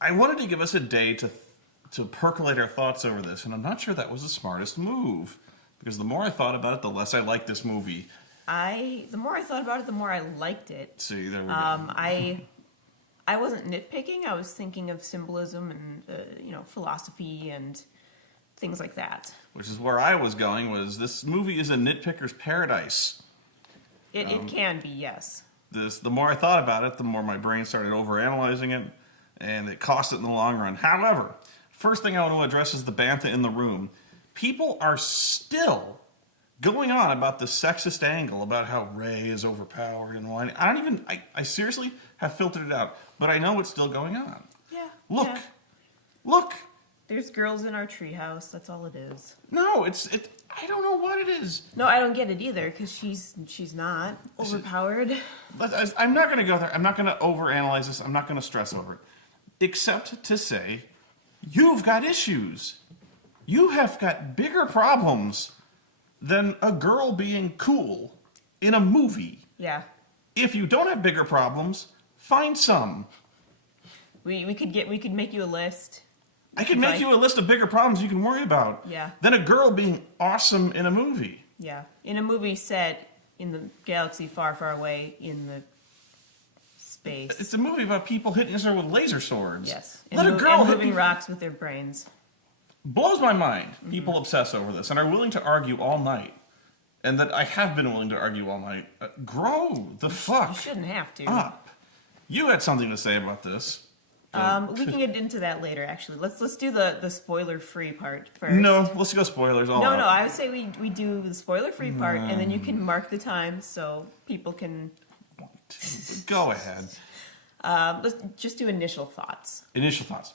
I wanted to give us a day to percolate our thoughts over this, and I'm not sure that was the smartest move. Because the more I thought about it, the less I liked this movie. The more I thought about it, the more I liked it. See, there we go. I wasn't nitpicking. I was thinking of symbolism and philosophy and things like that. Which is where I was going. Was this movie is a nitpicker's paradise? It can be, yes. The more I thought about it, the more my brain started overanalyzing it, and it cost it in the long run. However, first thing I want to address is the bantha in the room. People are still going on about the sexist angle about how Rey is overpowered and whiny. I seriously have filtered it out, but I know it's still going on. Yeah. Look. There's girls in our treehouse. That's all it is. No, I don't know what it is. No, I don't get it either because she's not overpowered. But I'm not going to go there. I'm not going to overanalyze this. I'm not going to stress over it, except to say, you've got issues. You have got bigger problems than a girl being cool in a movie. Yeah. If you don't have bigger problems, find some. We could make you a list. I could make you a list of bigger problems you can worry about. Yeah. Than a girl being awesome in a movie. Yeah. In a movie set in the galaxy far, far away in the space. It's a movie about people hitting each other with laser swords. Yes. Let a girl and moving rocks with their brains. Blows my mind. People obsess over this and are willing to argue all night. And that I have been willing to argue all night. Grow the fuck You shouldn't have to. up. You had something to say about this. We can get into that later, actually. Let's do the spoiler-free part first. No, let's go spoilers all out. No, I would say we do the spoiler-free part, and then you can mark the time so people can... Go ahead. Let's just do initial thoughts. Initial thoughts.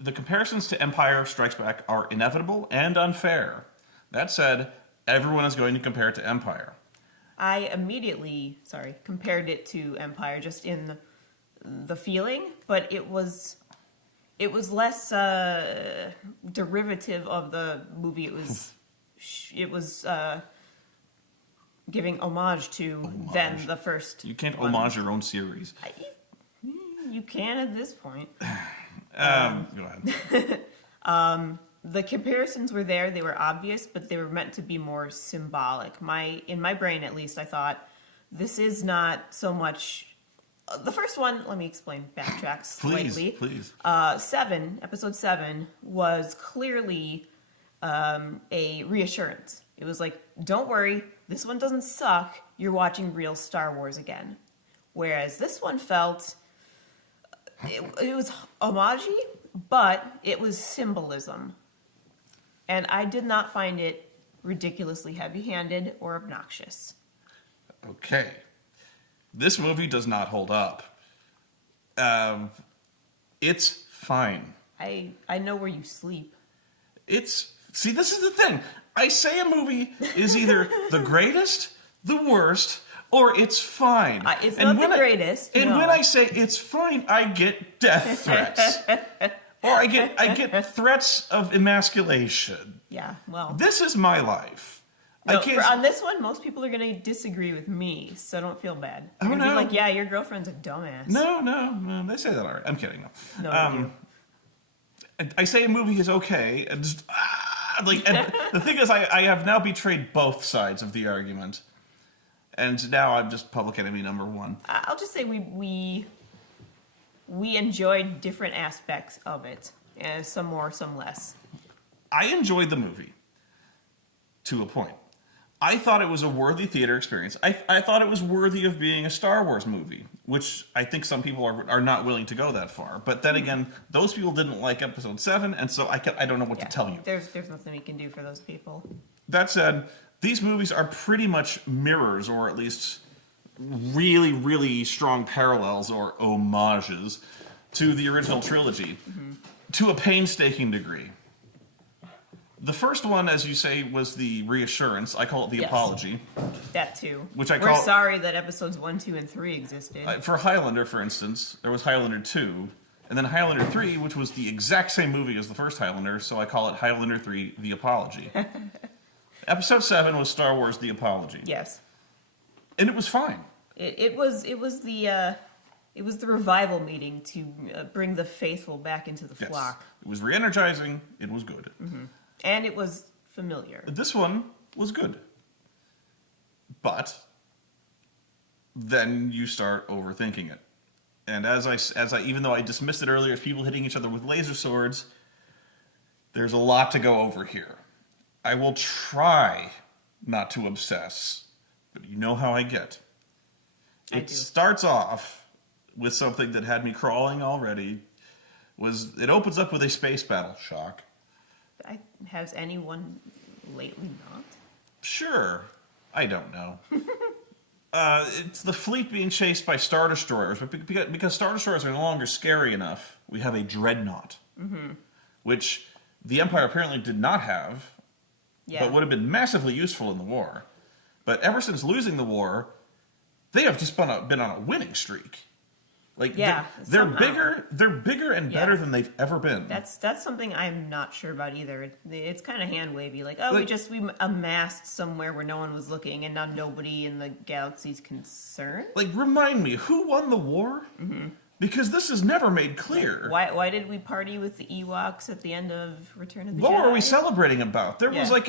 The comparisons to Empire Strikes Back are inevitable and unfair. That said, everyone is going to compare it to Empire. I immediately, compared it to Empire just in the feeling, but it was less derivative of the movie. It was giving homage to than the first. You can't one. homage your own series. You can at this point. Go ahead. The comparisons were there; they were obvious, but they were meant to be more symbolic. In my brain, at least, I thought this is not so much. The first one, let me explain, backtrack slightly. Please. Episode 7 was clearly a reassurance. It was like, don't worry, this one doesn't suck. You're watching real Star Wars again. Whereas this one felt, it was homage-y, but it was symbolism. And I did not find it ridiculously heavy-handed or obnoxious. Okay. This movie does not hold up. It's fine. I know where you sleep. See, this is the thing. I say a movie is either the greatest, the worst, or it's fine. It's not the greatest. And when I say it's fine, I get death threats. Or I get threats of emasculation. Yeah, well. This is my life. No, on this one, most people are going to disagree with me, so don't feel bad. Oh, They're no. be like, yeah, your girlfriend's a dumbass. No, they say that already. I'm kidding. No, No, I say a movie is okay, and just, and the thing is, I have now betrayed both sides of the argument, and now I'm just public enemy number one. I'll just say we enjoyed different aspects of it, some more, some less. I enjoyed the movie, to a point. I thought it was a worthy theater experience. I thought it was worthy of being a Star Wars movie, which I think some people are not willing to go that far. But then again, those people didn't like Episode 7, and so I don't know what to tell you. There's nothing we can do for those people. That said, these movies are pretty much mirrors, or at least really, really strong parallels or homages to the original trilogy, to a painstaking degree. The first one, as you say, was the reassurance. I call it the apology. That too. Which I We're call... sorry that episodes 1, 2, and 3 existed. For Highlander, for instance, there was Highlander 2, and then Highlander 3, which was the exact same movie as the first Highlander, so I call it Highlander 3, The Apology. Episode 7 was Star Wars, The Apology. Yes. And it was fine. It was the It was the revival meeting to bring the faithful back into the Yes. flock. It was re-energizing. It was good. And it was familiar. This one was good. But then you start overthinking it. And as I even though I dismissed it earlier as people hitting each other with laser swords, there's a lot to go over here. I will try not to obsess, but you know how I get. It starts off with something that had me crawling already. It opens up with a space battle. Shock. Has anyone lately not? Sure. I don't know. It's the fleet being chased by Star Destroyers, but because Star Destroyers are no longer scary enough, we have a dreadnought, which the Empire apparently did not have, but would have been massively useful in the war. But ever since losing the war, they have just been on a winning streak. Like they're bigger and better than they've ever been. That's something I'm not sure about either. It's kind of hand wavy, like, oh, we amassed somewhere where no one was looking, and now nobody in the galaxy's concerned. Like, remind me, who won the war? Because this is never made clear. Why did we party with the Ewoks at the end of Return of the Jedi? What were we celebrating about? There was like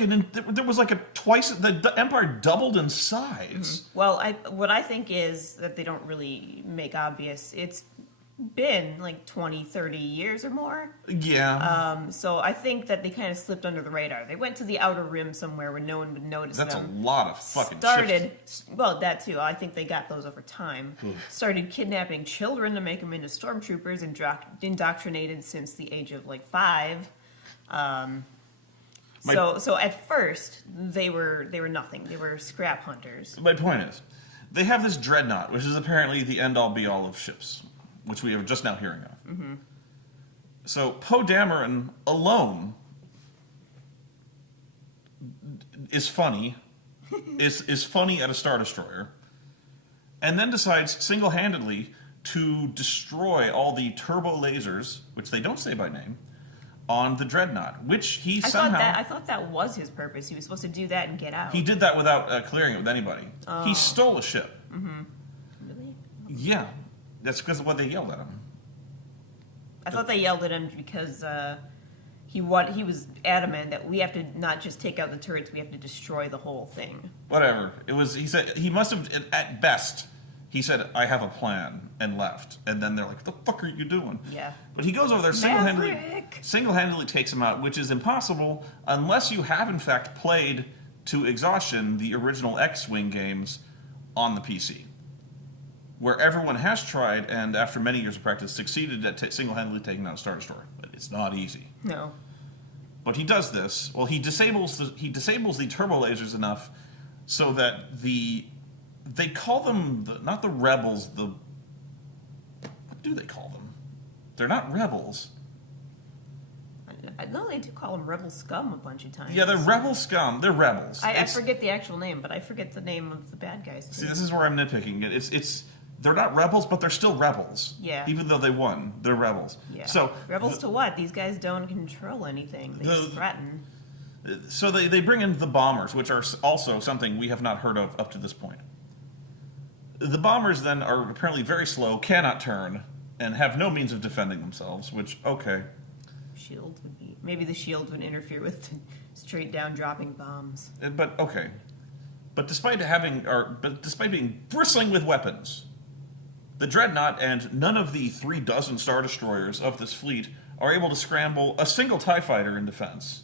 a twice the Empire doubled in size. Well, what I think is that they don't really make obvious. It's been like 20, 30 years or more. Yeah. So I think that they kind of slipped under the radar. They went to the outer rim somewhere where no one would notice them. That's a lot of fucking ships. Well, that too. I think they got those over time. Started kidnapping children to make them into stormtroopers and indoctrinated since the age of like 5. So at first they were nothing. They were scrap hunters. My point is, they have this dreadnought, which is apparently the end-all be-all of ships, which we are just now hearing of. So Poe Dameron alone is funny, is funny at a Star Destroyer, and then decides single-handedly to destroy all the turbo lasers, which they don't say by name, on the dreadnought, which he I thought that was his purpose. He was supposed to do that and get out. He did that without clearing it with anybody. He stole a ship. Really? Yeah. That's because of what they yelled at him. I thought they yelled at him because he was adamant that we have to not just take out the turrets, we have to destroy the whole thing. Whatever. He said, he must have, at best, he said, I have a plan, and left. And then they're like, what the fuck are you doing? Yeah. But he goes over there, single-handedly takes him out, which is impossible unless you have, in fact, played to exhaustion the original X-Wing games on the PC, where everyone has tried, and after many years of practice, succeeded at single-handedly taking out a Star Destroyer. But it's not easy. No. But he does this. Well, he disables the turbo lasers enough so that they call them not the rebels. What do they call them? They're not rebels. I know they do call them rebel scum a bunch of times. Yeah, they're rebel scum. They're rebels. I forget the actual name, but I forget the name of the bad guys too. See, this is where I'm nitpicking it. They're not rebels, but they're still rebels. Yeah. Even though they won, they're rebels. Yeah. So rebels to what? These guys don't control anything. They just threaten. So they bring in the bombers, which are also something we have not heard of up to this point. The bombers then are apparently very slow, cannot turn, and have no means of defending themselves, which, okay. Shield would be... Maybe the shield would interfere with straight down dropping bombs. But, okay. But despite being bristling with weapons, the Dreadnought and none of the 36 Star Destroyers of this fleet are able to scramble a single TIE fighter in defense.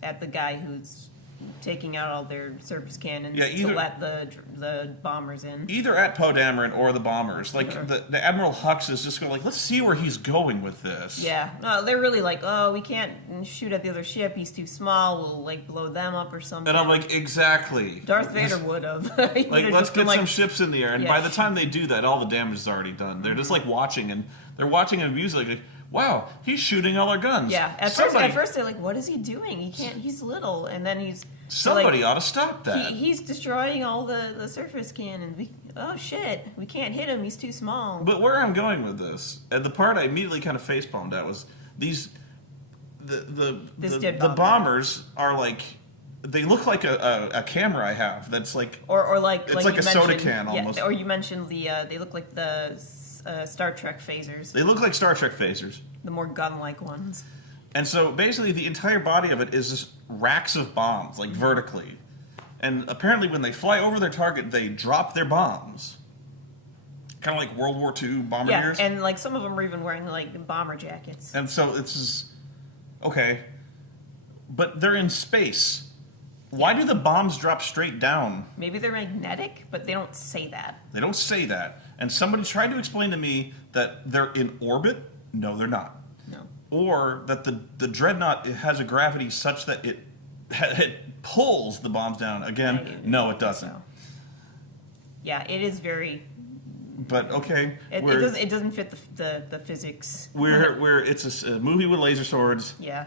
At the guy who's taking out all their surface cannons either, to let the bombers in. Either at Poe Dameron or the bombers. Like, the Admiral Hux is just going like, let's see where he's going with this. Yeah. No, they're really like, oh, we can't shoot at the other ship. He's too small. We'll, like, blow them up or something. And I'm like, exactly. Darth Vader would have. Like, let's get some ships in the air. And by the time they do that, all the damage is already done. They're just, like, watching, and they're watching and musing, like, wow, he's shooting all our guns. Yeah. At first they're like, what is he doing? He's little. And then somebody ought to stop that. He's destroying all the surface cannons. Oh shit, we can't hit him. He's too small. But where I'm going with this, and the part I immediately kind of facepalmed at was the bombers are like they look like a camera I have that's like... Or like... It's like you a soda mentioned- can, almost. Yeah, or you mentioned they look like the Star Trek phasers. They look like Star Trek phasers. The more gun-like ones. And so basically the entire body of it is just racks of bombs, like vertically. And apparently when they fly over their target, they drop their bombs. Kind of like World War II bombardiers. Yeah, and like some of them are even wearing like bomber jackets. And so it's just, okay. But they're in space. Why do the bombs drop straight down? Maybe they're magnetic, but they don't say that. They don't say that. And somebody tried to explain to me that they're in orbit. No, they're not. No. Or that the dreadnought has a gravity such that it pulls the bombs down. Again, no, it doesn't. So. Yeah, it is very... But okay, it doesn't fit the physics. It's a movie with laser swords. Yeah.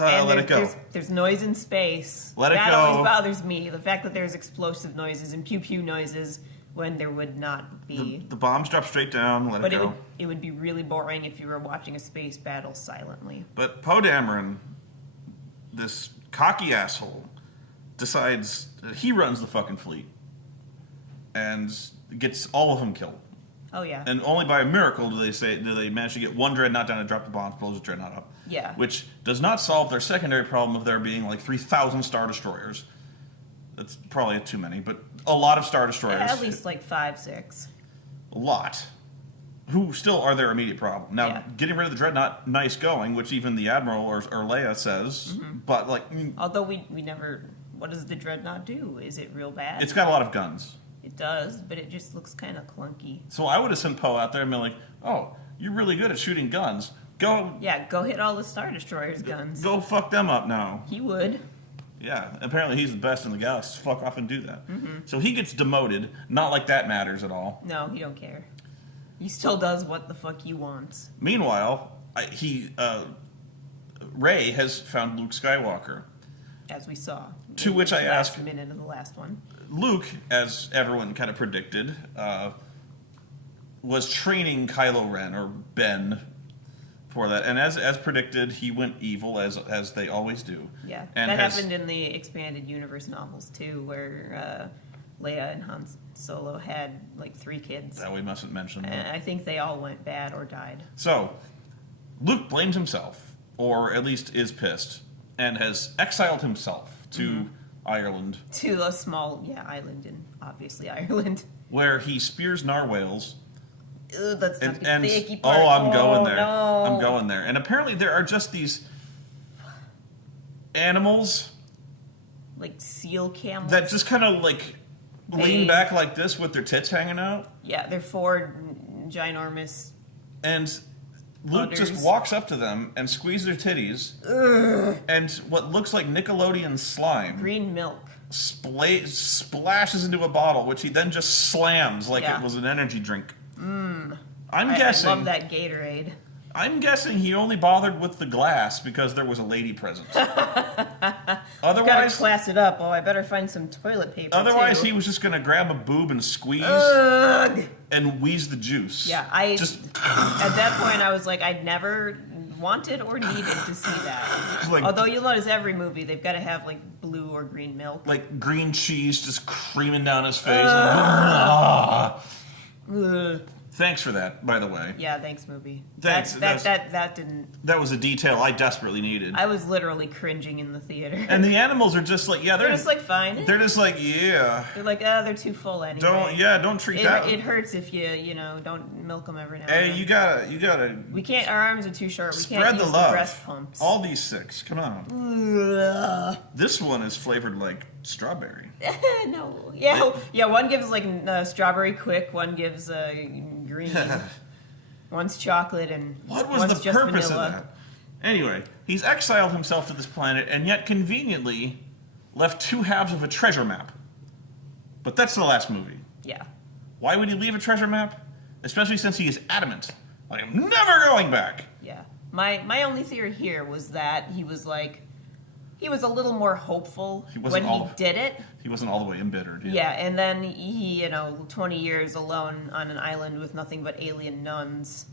Let it go. There's noise in space. Let it go. That always bothers me. The fact that there's explosive noises and pew pew noises when there would not be. The bombs drop straight down. Let it go. It would be really boring if you were watching a space battle silently. But Poe Dameron, this cocky asshole, decides that he runs the fucking fleet and gets all of them killed. Oh yeah. And only by a miracle do they manage to get one dreadnought down and drop the bombs, blows the dreadnought up. Yeah. Which does not solve their secondary problem of there being like 3,000 Star Destroyers. That's probably too many, but a lot of Star Destroyers. Yeah, at least like 5, 6. A lot. Who still are their immediate problem. Now, Yeah. getting rid of the dreadnought, nice going, which even the Admiral or Leia says, but like... Although we never... What does the dreadnought do? Is it real bad? It's got a lot of guns. It does, but it just looks kind of clunky. So I would have sent Poe out there and been like, oh, you're really good at shooting guns. Go hit all the Star Destroyer's guns. Go fuck them up now. He would. Yeah, apparently he's the best in the galaxy. Fuck off and do that. So he gets demoted. Not like that matters at all. No, he don't care. He still does what the fuck he wants. Meanwhile, Rey has found Luke Skywalker. As we saw. To which I asked... Last minute of the last one. Luke, as everyone kind of predicted, was training Kylo Ren, or Ben, for that. And as predicted, he went evil, as they always do. Yeah, and that happened in the expanded universe novels, too, where Leia and Han Solo had, like, 3 kids. That we mustn't mention. And I think they all went bad or died. So, Luke blames himself, or at least is pissed, and has exiled himself to Ireland. To a small, island in, obviously, Ireland. Where he spears narwhals. Ugh, that's not the icky part. Oh, I'm going there. No. I'm going there. And apparently there are just these animals... Like seal camels? that just kind of, like, lean back like this with their tits hanging out. Yeah, they're 4 ginormous... And Luke udders. just walks up to them and squeezes their titties. And what looks like Nickelodeon slime... Green milk. splashes into a bottle, which he then just slams like it was an energy drink. I'm guessing... I love that Gatorade. I'm guessing he only bothered with the glass because there was a lady present. Otherwise, Gotta class it up. Oh, I better find some toilet paper, otherwise too. he was just going to grab a boob and squeeze and wheeze the juice. Yeah, at that point I was like, I'd never wanted or needed to see that. Like, although you'll notice every movie, they've got to have, like, blue or green milk. like green cheese just creaming down his face. Thanks for that, by the way. Yeah, thanks, movie. Thanks. That didn't... That was a detail I desperately needed. I was literally cringing in the theater. And the animals are just like, they're just like, fine. They're just like, yeah. They're like, they're too full anyway. Don't treat that. It hurts if you don't milk them every now and Hey, then. you gotta. We can't. Our arms are too short. We spread can't the use love. the breast pumps. All these 6, come on. This one is flavored like strawberry. No. Yeah. One gives like strawberry quick. One gives green. One's chocolate and What was one's the just purpose vanilla. of that? Anyway, he's exiled himself to this planet and yet conveniently left 2 halves of a treasure map. But that's the last movie. Yeah. Why would he leave a treasure map? Especially since he is adamant. I am never going back. Yeah. My only theory here was that he was a little more hopeful when he did it. He wasn't all the way embittered. Yeah, and then he 20 years alone on an island with nothing but alien nuns.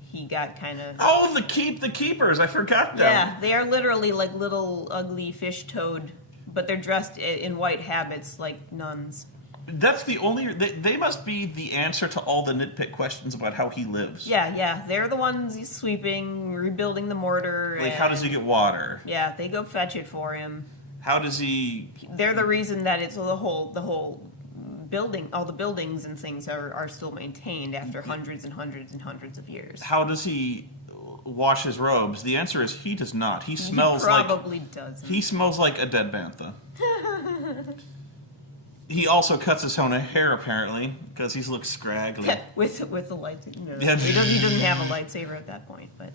He got kind of... Oh, the keepers! I forgot them. Yeah, they are literally like little ugly fish toad but they're dressed in white habits like nuns. That's the only... They must be the answer to all the nitpick questions about how he lives. Yeah. They're the ones he's sweeping, rebuilding the mortar. Like, how does he get water? Yeah, they go fetch it for him. How does he... They're the reason that it's the whole building, all the buildings and things are still maintained after hundreds and hundreds and hundreds of years. How does he wash his robes? The answer is he does not. He smells probably doesn't. He smells like a dead bantha. He also cuts his own hair, apparently, because he looks scraggly. with the lightsaber. No, Yeah. he doesn't have a lightsaber at that point. But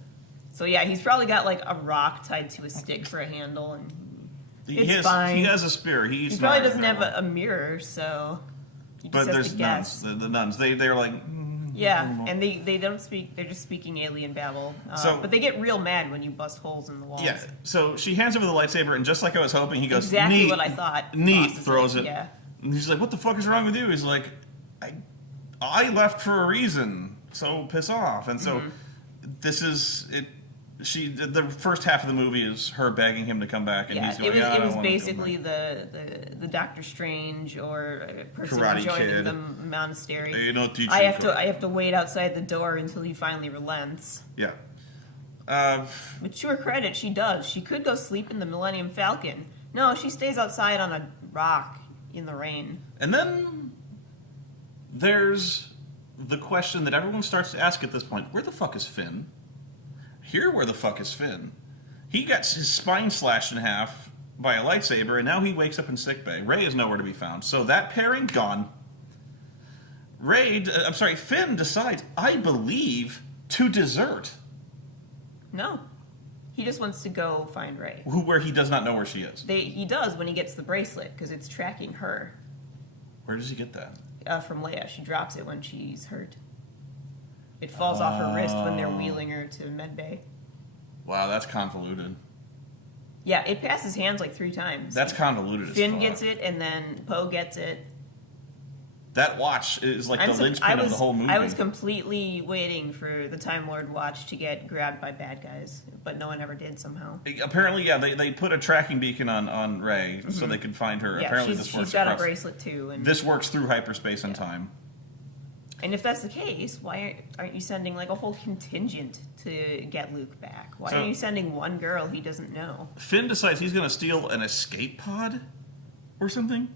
so yeah, he's probably got like a rock tied to a stick for a handle, and it's fine. He has a spear. He probably doesn't have a mirror, so. But there's nuns. The nuns. They're like. Yeah, and they don't speak. They're just speaking alien babble. But they get real mad when you bust holes in the walls. Yeah. So she hands over the lightsaber, and just like I was hoping, he goes, exactly neat, what I thought. Neat. Throws it. Yeah. And he's like, "What the fuck is wrong with you?" He's like, "I left for a reason, so piss off." And so this is it. The first half of the movie is her begging him to come back, and he's going, it was basically the Doctor Strange or a person Karate who joined Kid. the monastery. They don't teach I you have to wait outside the door until he finally relents. Yeah. But to her credit, she does. She could go sleep in the Millennium Falcon. No, she stays outside on a rock in the rain. And then there's the question that everyone starts to ask at this point: where the fuck is Finn? Where the fuck is Finn? He got his spine slashed in half by a lightsaber, and now he wakes up in sickbay. Rey is nowhere to be found. So that pairing, gone. Finn decides, I believe, to desert. No. He just wants to go find Rey. Where he does not know where she is. He does when he gets the bracelet, because it's tracking her. Where does he get that? From Leia. She drops it when she's hurt. It falls off her wrist when they're wheeling her to medbay. Wow, that's convoluted. Yeah, it passes hands like 3 times. That's convoluted as fuck. Finn gets it, and then Poe gets it. That watch is like the linchpin of the whole movie. I was completely waiting for the Time Lord watch to get grabbed by bad guys, but no one ever did somehow. Apparently, yeah, they put a tracking beacon on Rey so they could find her. Yeah, Apparently, she's got a bracelet too. And this works through hyperspace and time. And if that's the case, why aren't you sending like a whole contingent to get Luke back? Why are you sending one girl he doesn't know? Finn decides he's going to steal an escape pod or something,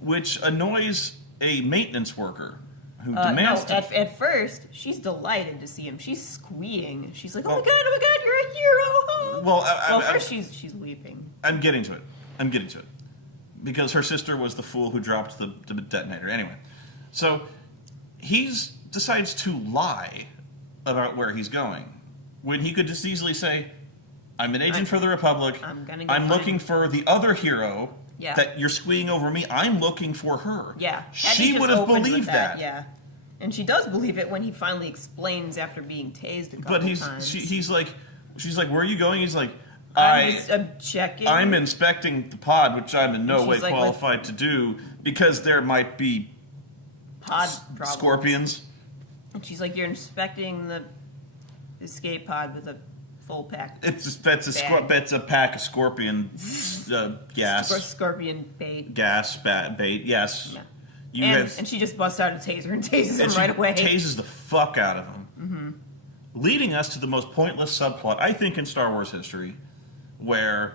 which annoys a maintenance worker who demands no, at first, she's delighted to see him. She's squealing. She's like, oh my god, you're a hero. Well, first she's weeping. I'm getting to it. Because her sister was the fool who dropped the detonator. Anyway, so he decides to lie about where he's going, when he could just easily say, I'm an agent for the Republic. I'm looking for the other hero that you're squeeing over me. I'm looking for her. Yeah. She would have believed that. Yeah. And she does believe it when he finally explains after being tased a couple times. She's like, where are you going? He's like, I'm checking. I'm inspecting the pod, which I'm in no way qualified to do, because there might be pod problems. Scorpions. And she's like, you're inspecting the escape pod with a full pack. It's a pack of scorpion gas. Scorpion bait. Gas bait. Yes. Yeah. And she just busts out a taser and tases him right away. Tases the fuck out of him. Mm-hmm. Leading us to the most pointless subplot, I think, in Star Wars history, where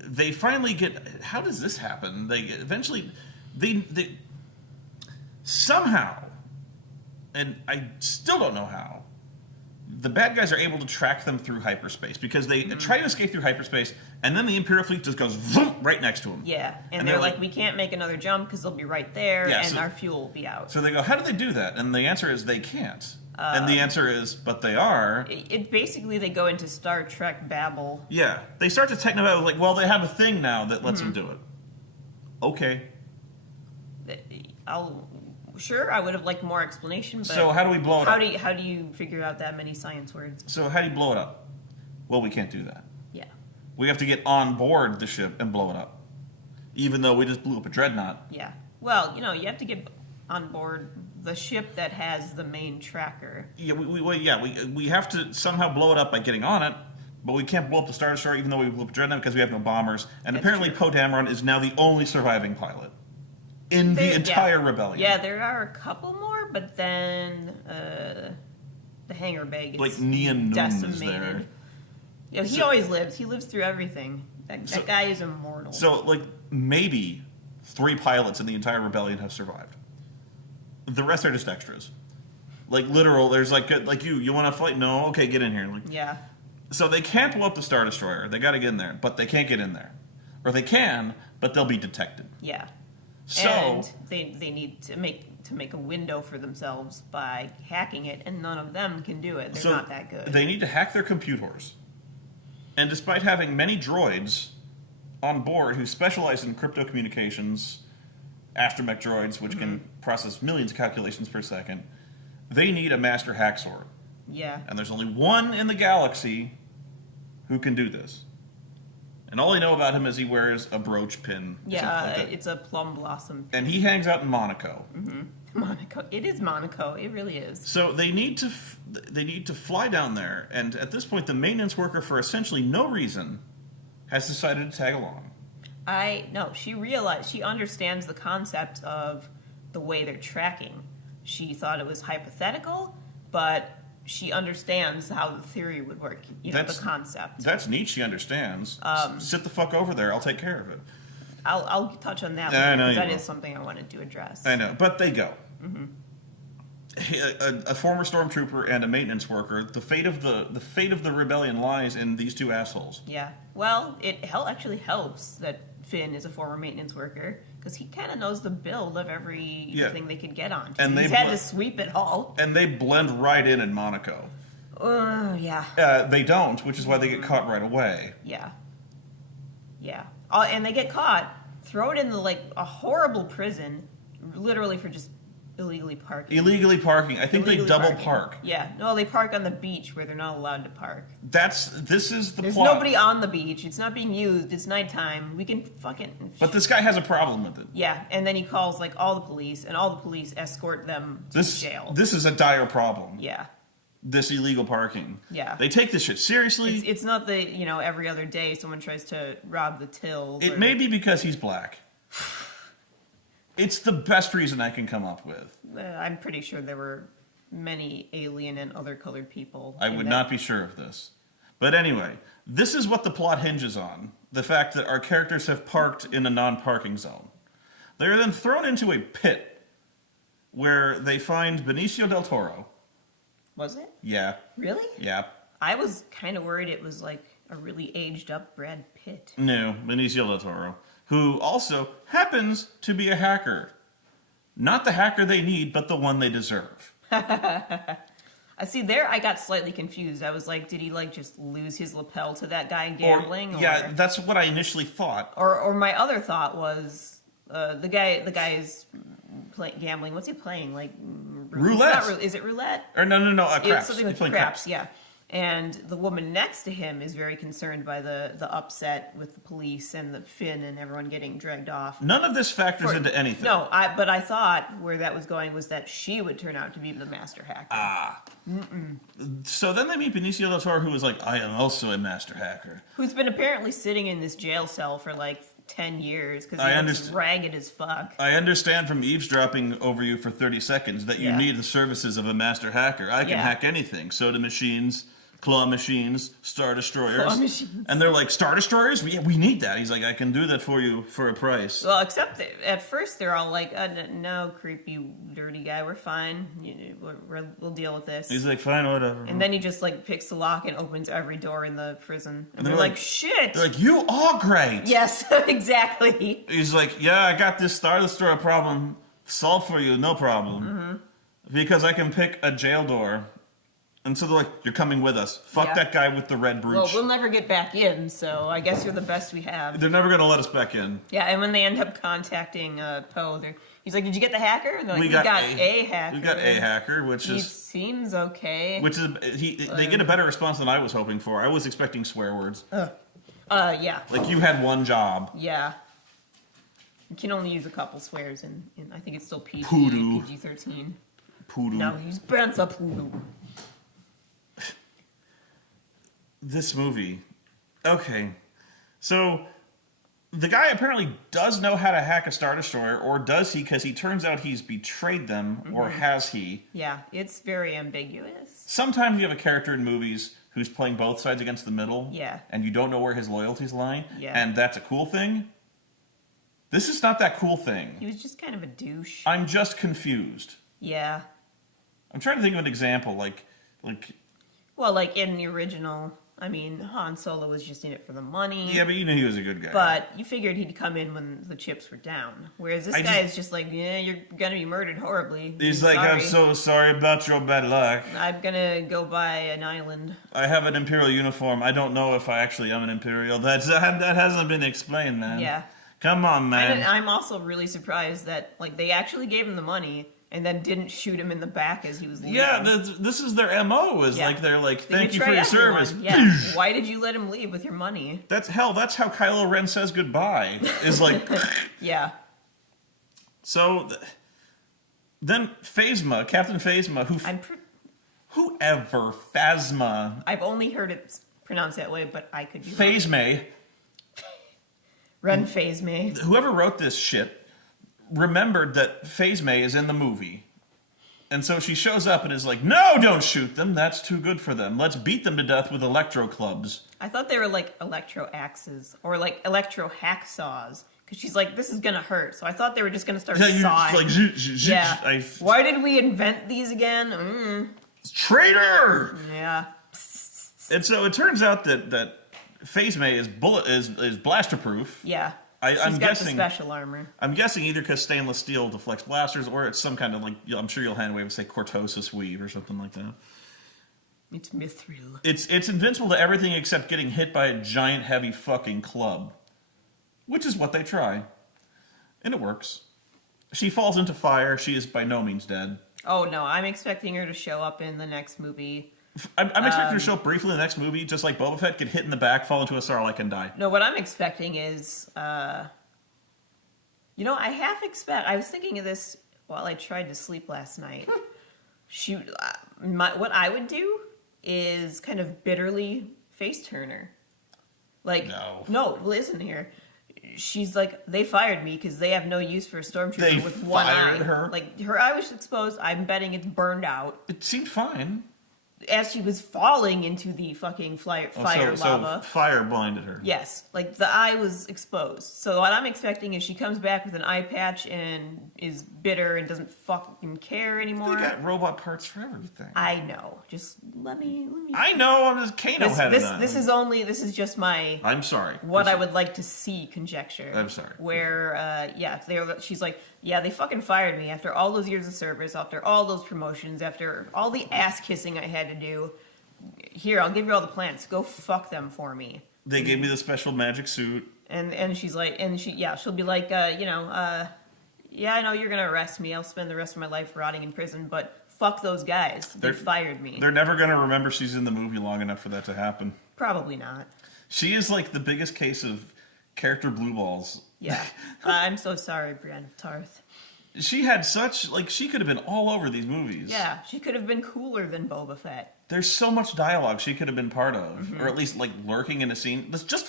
they finally get... How does this happen? They eventually... They somehow, and I still don't know how, the bad guys are able to track them through hyperspace, because they try to escape through hyperspace, and then the Imperial fleet just goes vroom, right next to them. Yeah, and they're like, we can't make another jump because they'll be right there, and our fuel will be out. So they go, how do they do that? And the answer is they can't. And the answer is, but they are. Basically, they go into Star Trek babble. Yeah, they start to techno like, well, they have a thing now that lets them do it. Okay. Sure, I would have liked more explanation, but... So how do we blow it up? How do you figure out that many science words? So how do you blow it up? Well, we can't do that. Yeah. We have to get on board the ship and blow it up. Even though we just blew up a dreadnought. Yeah. Well, you have to get on board the ship that has the main tracker. Yeah, we have to somehow blow it up by getting on it, but we can't blow up the Star Destroyer even though we blew up Dreadnought because we have no bombers. And That's apparently true. Poe Dameron is now the only surviving pilot in the entire rebellion. Yeah, there are a couple more, but then the hangar bay gets Like Neon Noon is there. decimated. Yeah, he always lives. He lives through everything. That guy is immortal. So, like, maybe 3 pilots in the entire rebellion have survived. The rest are just extras. Like, literal, there's like you want to fight? No? Okay, get in here. Like, yeah. so they can't blow up the Star Destroyer. They got to get in there, but they can't get in there. Or they can, but they'll be detected. Yeah. So and they need to make a window for themselves by hacking it, and none of them can do it. They're not that good. They need to hack their computers. And despite having many droids on board who specialize in crypto communications, astromech droids, which can process millions of calculations per second, they need a master hack sword. Yeah. And there's only one in the galaxy who can do this. And all I know about him is he wears a brooch pin. Yeah, it's a plum blossom. And he hangs out in Monaco. Monaco. It is Monaco. It really is. So they need to fly down there, and at this point, the maintenance worker, for essentially no reason, has decided to tag along. No, she understands the concept of the way they're tracking. She thought it was hypothetical, but she understands how the theory would work. The concept. That's neat. She understands. Sit the fuck over there. I'll take care of it. I'll touch on that. I know because that will. is something I wanted to address. I know, but they go. A former stormtrooper and a maintenance worker. The fate of the rebellion lies in these 2 assholes. Yeah. Well, it actually helps that Finn is a former maintenance worker because he kind of knows the build of everything they could get on. And he's had to sweep it all. And they blend right in Monaco. Yeah. They don't, which is why they get caught right away. Yeah. Yeah. And they get caught, thrown into a horrible prison, literally for just illegally parking. Illegally parking. I think they double parking. park. Yeah. No, they park on the beach where they're not allowed to park. This is the There's plot. nobody on the beach. It's not being used. It's nighttime. We can fucking... But this guy has a problem with it. Yeah, and then he calls all the police, and all the police escort them to jail. This is a dire problem. Yeah. This illegal parking. Yeah. They take this shit seriously. It's not the, every other day someone tries to rob the till. It may be because he's black. It's the best reason I can come up with. I'm pretty sure there were many alien and other colored people. I would not be sure of this. But anyway, this is what the plot hinges on. The fact that our characters have parked in a non-parking zone. They are then thrown into a pit where they find Benicio del Toro. Was it? Yeah. Really? Yeah. I was kind of worried it was a really aged up Brad Pitt. No, Benicio del Toro, who also happens to be a hacker. Not the hacker they need, but the one they deserve. I see there I got slightly confused. I was like, did he just lose his lapel to that guy gambling? Yeah, that's what I initially thought. Or my other thought was the guy is gambling. What's he playing? Roulette. Is it roulette? Or no, craps. It's something He's with playing craps, yeah. And the woman next to him is very concerned by the upset with the police and the Finn and everyone getting dragged off. None of this factors into anything. No, but I thought where that was going was that she would turn out to be the master hacker. So then they meet Benicio del Toro, who is like, I am also a master hacker. Who's been apparently sitting in this jail cell for 10 years because he looks ragged as fuck. I understand from eavesdropping over you for 30 seconds that you need the services of a master hacker. I can hack anything. Soda machines, claw machines, Star Destroyers. Claw machines. And they're like, Star Destroyers? We need that. He's like, I can do that for you for a price. Well, except at first they're all like, no, creepy, dirty guy, we're fine. We'll deal with this. He's like, fine, whatever. And then he just picks the lock and opens every door in the prison. And they're like, shit! They're like, you are great! Yes, exactly. He's like, yeah, I got this Star Destroyer problem solved for you, no problem. Because I can pick a jail door. And so they're like, you're coming with us. Fuck that guy with the red brooch. Well, we'll never get back in, so I guess you're the best we have. They're never going to let us back in. Yeah, and when they end up contacting Poe, he's like, did you get the hacker? And they're like, we got a hacker. We got a hacker, He seems okay. Which is, they get a better response than I was hoping for. I was expecting swear words. Yeah. Like, you had one job. Yeah. You can only use a couple swears, and I think it's still Poodoo. PG-13. Poodoo. No, he's Panther Poodoo. This movie. Okay. So, the guy apparently does know how to hack a Star Destroyer, or does he? Because he turns out he's betrayed them, or has he? Yeah, it's very ambiguous. Sometimes you have a character in movies who's playing both sides against the middle. Yeah. And you don't know where his loyalties lie. Yeah. And that's a cool thing. This is not that cool thing. He was just kind of a douche. I'm just confused. Yeah. I'm trying to think of an example, like. Well, like in the original, I mean, Han Solo was just in it for the money. Yeah, but you knew he was a good guy. But you figured he'd come in when the chips were down. Whereas this guy is just like, yeah, you're gonna be murdered horribly. He's like, I'm so sorry about your bad luck. I'm gonna go buy an island. I have an Imperial uniform. I don't know if I actually am an Imperial. That hasn't been explained, man. Yeah. Come on, man. And I'm also really surprised that like they actually gave him the money and then didn't shoot him in the back as he was leaving. Yeah, this is their MO. Like they're like, thank you for your service. Yeah. Why did you let him leave with your money? That's how Kylo Ren says goodbye. Is like. Yeah. So then Phasma, Captain Phasma, whoever Phasma. I've only heard it pronounced that way, but I could be Phasma. Ren Phasma. Whoever wrote this shit remembered that Phasma is in the movie. And so she shows up and is like, no, don't shoot them. That's too good for them. Let's beat them to death with electro clubs. I thought they were like electro axes or like electro hacksaws. Because she's like, this is going to hurt. So I thought they were just going to start sawing. Like, Why did we invent these again? Traitor! Yeah. And so it turns out that Phasma is blaster proof. Yeah. I'm guessing the special armor. I'm guessing either because stainless steel deflects blasters, or it's some kind of like I'm sure you'll hand wave and say cortosis weave or something like that. It's mithril. It's invincible to everything except getting hit by a giant heavy fucking club, which is what they try, and it works. She falls into fire. She is by no means dead. Oh no, I'm expecting her to show up in the next movie. I'm expecting her to show up briefly in the next movie, just like Boba Fett, get hit in the back, fall into a Sarlacc, and die. No, what I'm expecting is, I was thinking of this while I tried to sleep last night. What I would do is kind of bitterly face turn her. Like, no, listen here. She's like, they fired me because they have no use for a stormtrooper with one eye. Her? Like, her eye was exposed. I'm betting it's burned out. It seemed fine. As she was falling into the fucking fire lava. So fire blinded her. Yes, like the eye was exposed. So what I'm expecting is she comes back with an eye patch and is bitter and doesn't fucking care anymore. They got robot parts for everything. I know. Just let me. I know. I'm just Kano had it on. This is just my. I'm sorry. What I would like to see conjecture. I'm sorry. Where she's like, yeah, they fucking fired me after all those years of service, after all those promotions, after all the ass kissing I had to do. Here, I'll give you all the plans. Go fuck them for me. They gave me the special magic suit. And she's like, she'll be like, yeah, I know you're gonna arrest me. I'll spend the rest of my life rotting in prison, but fuck those guys. They fired me. They're never gonna remember she's in the movie long enough for that to happen. Probably not. She is like the biggest case of character blue balls. Yeah. I'm so sorry, Brienne of Tarth. She had she could have been all over these movies. Yeah, she could have been cooler than Boba Fett. There's so much dialogue she could have been part of, or at least like lurking in a scene. Let's just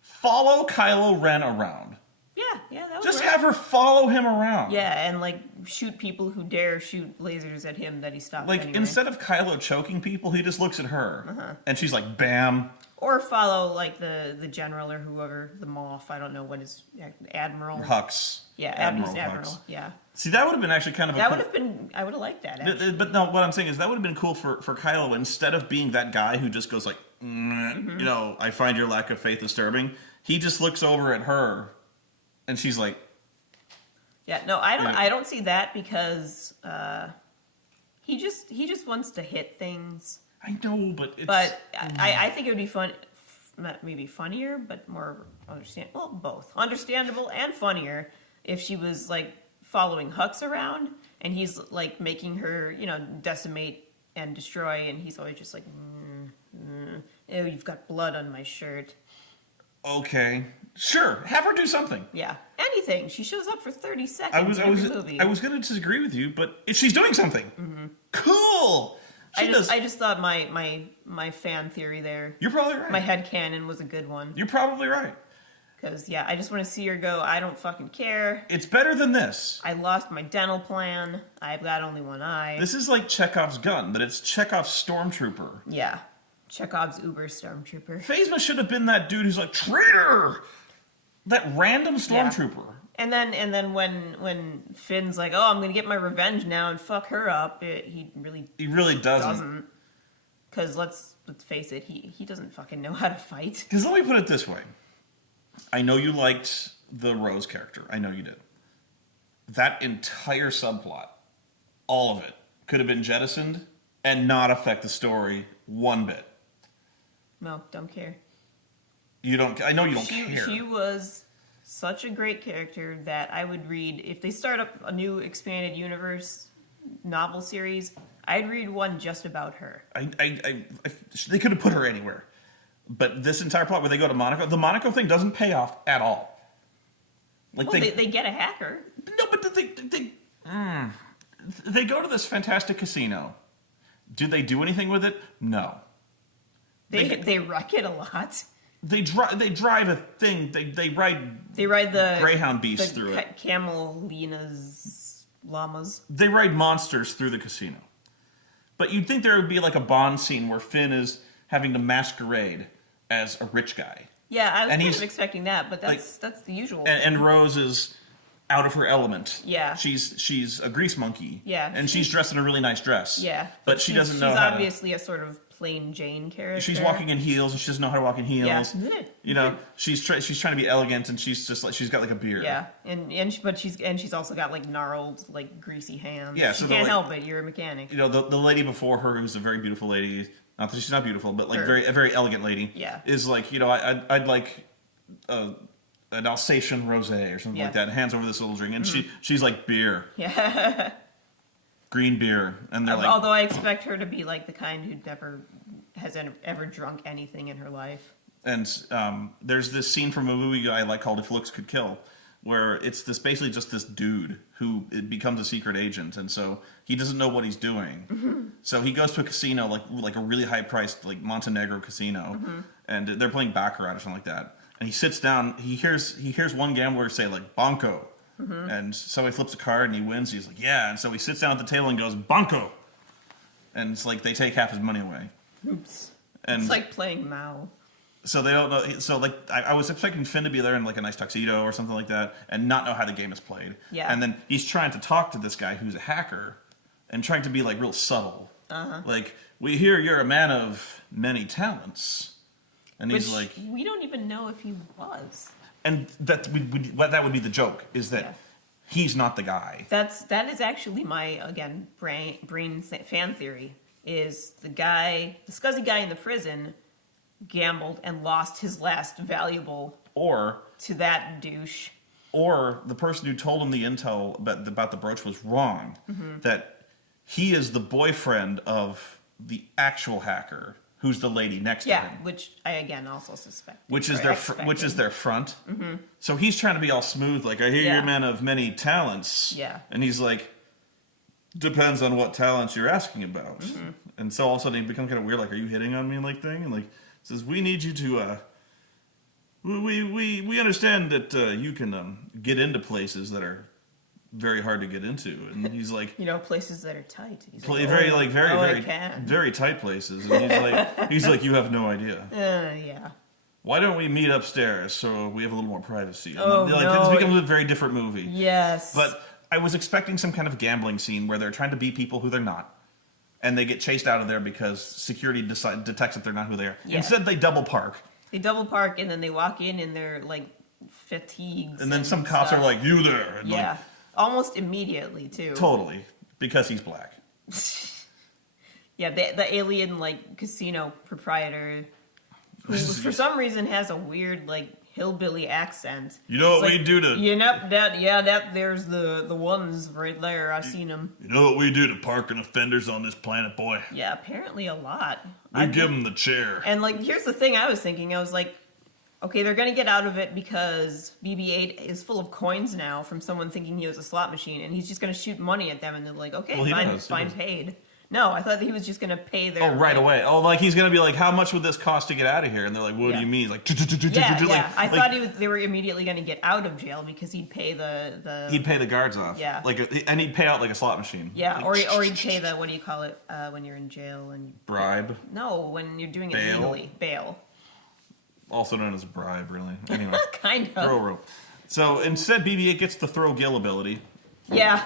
follow Kylo Ren around. Yeah, that would just work. have her follow him around. Yeah, and like shoot people who dare shoot lasers at him that he stopped. Like anyway. instead of Kylo choking people, he just looks at her, and she's like, "Bam." Or follow like the general or whoever, the Moff. I don't know what is Admiral Hux. Yeah, Admiral Admiral. Hux. Yeah. See, that would have been actually kind of I would have liked that. Actually. But no, what I'm saying is that would have been cool for Kylo, instead of being that guy who just goes like, I find your lack of faith disturbing. He just looks over at her, and she's like, yeah, no, I don't see that because he just wants to hit things. I know, but I think it would be fun, maybe funnier, but more understandable. Well, both understandable and funnier if she was like following Hux around and he's like making her, decimate and destroy, and he's always just like, oh, you've got blood on my shirt. Okay, sure, have her do something. Yeah, anything. She shows up for 30 seconds in every movie. I was going to disagree with you, but she's doing something. Cool. I just thought my fan theory there, You're probably right. my headcanon was a good one. You're probably right. Because, yeah, I just want to see her go, I don't fucking care. It's better than this. I lost my dental plan. I've got only one eye. This is like Chekhov's gun, but it's Chekhov's stormtrooper. Yeah. Chekhov's Uber Stormtrooper. Phasma should have been that dude who's like, traitor! That random stormtrooper. Yeah. And then when Finn's like, oh, I'm going to get my revenge now and fuck her up, he really doesn't. Because let's face it, he doesn't fucking know how to fight. Because let me put it this way. I know you liked the Rose character. I know you did. That entire subplot, all of it, could have been jettisoned and not affect the story one bit. No, don't care. You don't. I know you don't care. She was such a great character that I would read, if they start up a new expanded universe novel series, I'd read one just about her. They could have put her anywhere. But this entire plot where they go to Monaco, the Monaco thing doesn't pay off at all. Like they get a hacker. No, but they go to this fantastic casino. Do they do anything with it? No. They wreck it a lot. They drive a thing. They ride the Greyhound beasts through it. Camelinas, llamas. They ride monsters through the casino. But you'd think there would be like a Bond scene where Finn is having to masquerade as a rich guy. Yeah, I was kind of expecting that, but that's the usual. And Rose is out of her element. Yeah. She's a grease monkey. Yeah. And she's dressed in a really nice dress. Yeah. But she doesn't know She's how obviously a sort of plain Jane character. She's walking in heels and she doesn't know how to walk in heels. Yeah. You know, she's trying to be elegant and she's just like, she's got like a beard. Yeah. But she's also got like gnarled, like greasy hands. Yeah. So you can't help it. You're a mechanic. You know, the lady before her, who's a very beautiful lady, not that she's not beautiful, but like a very elegant lady. Yeah. Is like, you know, I'd like an Alsatian rosé or something like that, and hands over this little drink, and she's like, beer. Yeah. Green beer. And they're like, although I expect her to be like the kind who never has ever drunk anything in her life. And there's this scene from a movie I like called If Looks Could Kill, where it's basically just this dude who becomes a secret agent, and so he doesn't know what he's doing. Mm-hmm. So he goes to a casino, like a really high priced like Montenegro casino, and they're playing baccarat or something like that. And he sits down. He hears one gambler say like Banco, and so he flips a card and he wins. He's like, yeah. And so he sits down at the table and goes Banco, and it's like they take half his money away. Oops. And it's like playing Mao. So they don't know. So like I was expecting Finn to be there in like a nice tuxedo or something like that, and not know how the game is played. Yeah. And then he's trying to talk to this guy who's a hacker, and trying to be like real subtle. Like, we hear you're a man of many talents, and he's like, we don't even know if he was. And that would be the joke, is that he's not the guy. That is actually my brain fan theory. Is the scuzzy guy in the prison gambled and lost his last valuable to that douche, or the person who told him the intel about the brooch was wrong, that he is the boyfriend of the actual hacker who's the lady next to him, which I again also suspect, which is their front. So he's trying to be all smooth, like, I hear you're a man of many talents, and he's like, depends on what talents you're asking about. And so all of a sudden he becomes kind of weird, like, are you hitting on me, like, thing? And like, says, we need you to we understand that you can get into places that are very hard to get into. And he's like, places that are tight. He's very tight places. And he's like, you have no idea. Yeah. Why don't we meet upstairs so we have a little more privacy? And no. It becomes a very different movie. Yes. But I was expecting some kind of gambling scene where they're trying to be people who they're not. And they get chased out of there because security detects that they're not who they are. Yeah. Instead, they double park. They double park, and then they walk in their, like, fatigues. And then some cops are like, you there. And like, almost immediately, too. Totally. Because he's black. The alien, like, casino proprietor, who for some reason has a weird, like, hillbilly accent. You know what we do to... there's the ones right there. I seen them. You know what we do to parking offenders on this planet, boy? Yeah, apparently a lot. We give them the chair. And, like, here's the thing I was thinking. I was like, okay, they're going to get out of it because BB-8 is full of coins now from someone thinking he was a slot machine, and he's just going to shoot money at them, and they're like, okay, fine, paid. No, I thought that he was just going to pay their... Oh, right away. Oh, like he's going to be like, how much would this cost to get out of here? And they're like, what do you mean? He's like, yeah. I thought they were immediately going to get out of jail because he'd pay the... He'd pay the guards off. Yeah. And he'd pay out like a slot machine. Yeah, like, or he'd pay the, what do you call it, when you're in jail? And bribe? No, when you're doing it Bail? legally. Bail. Also known as bribe, really. Anyway. Kind of. Throw rope. So instead, BB-8 gets the throw Gil ability. Yeah.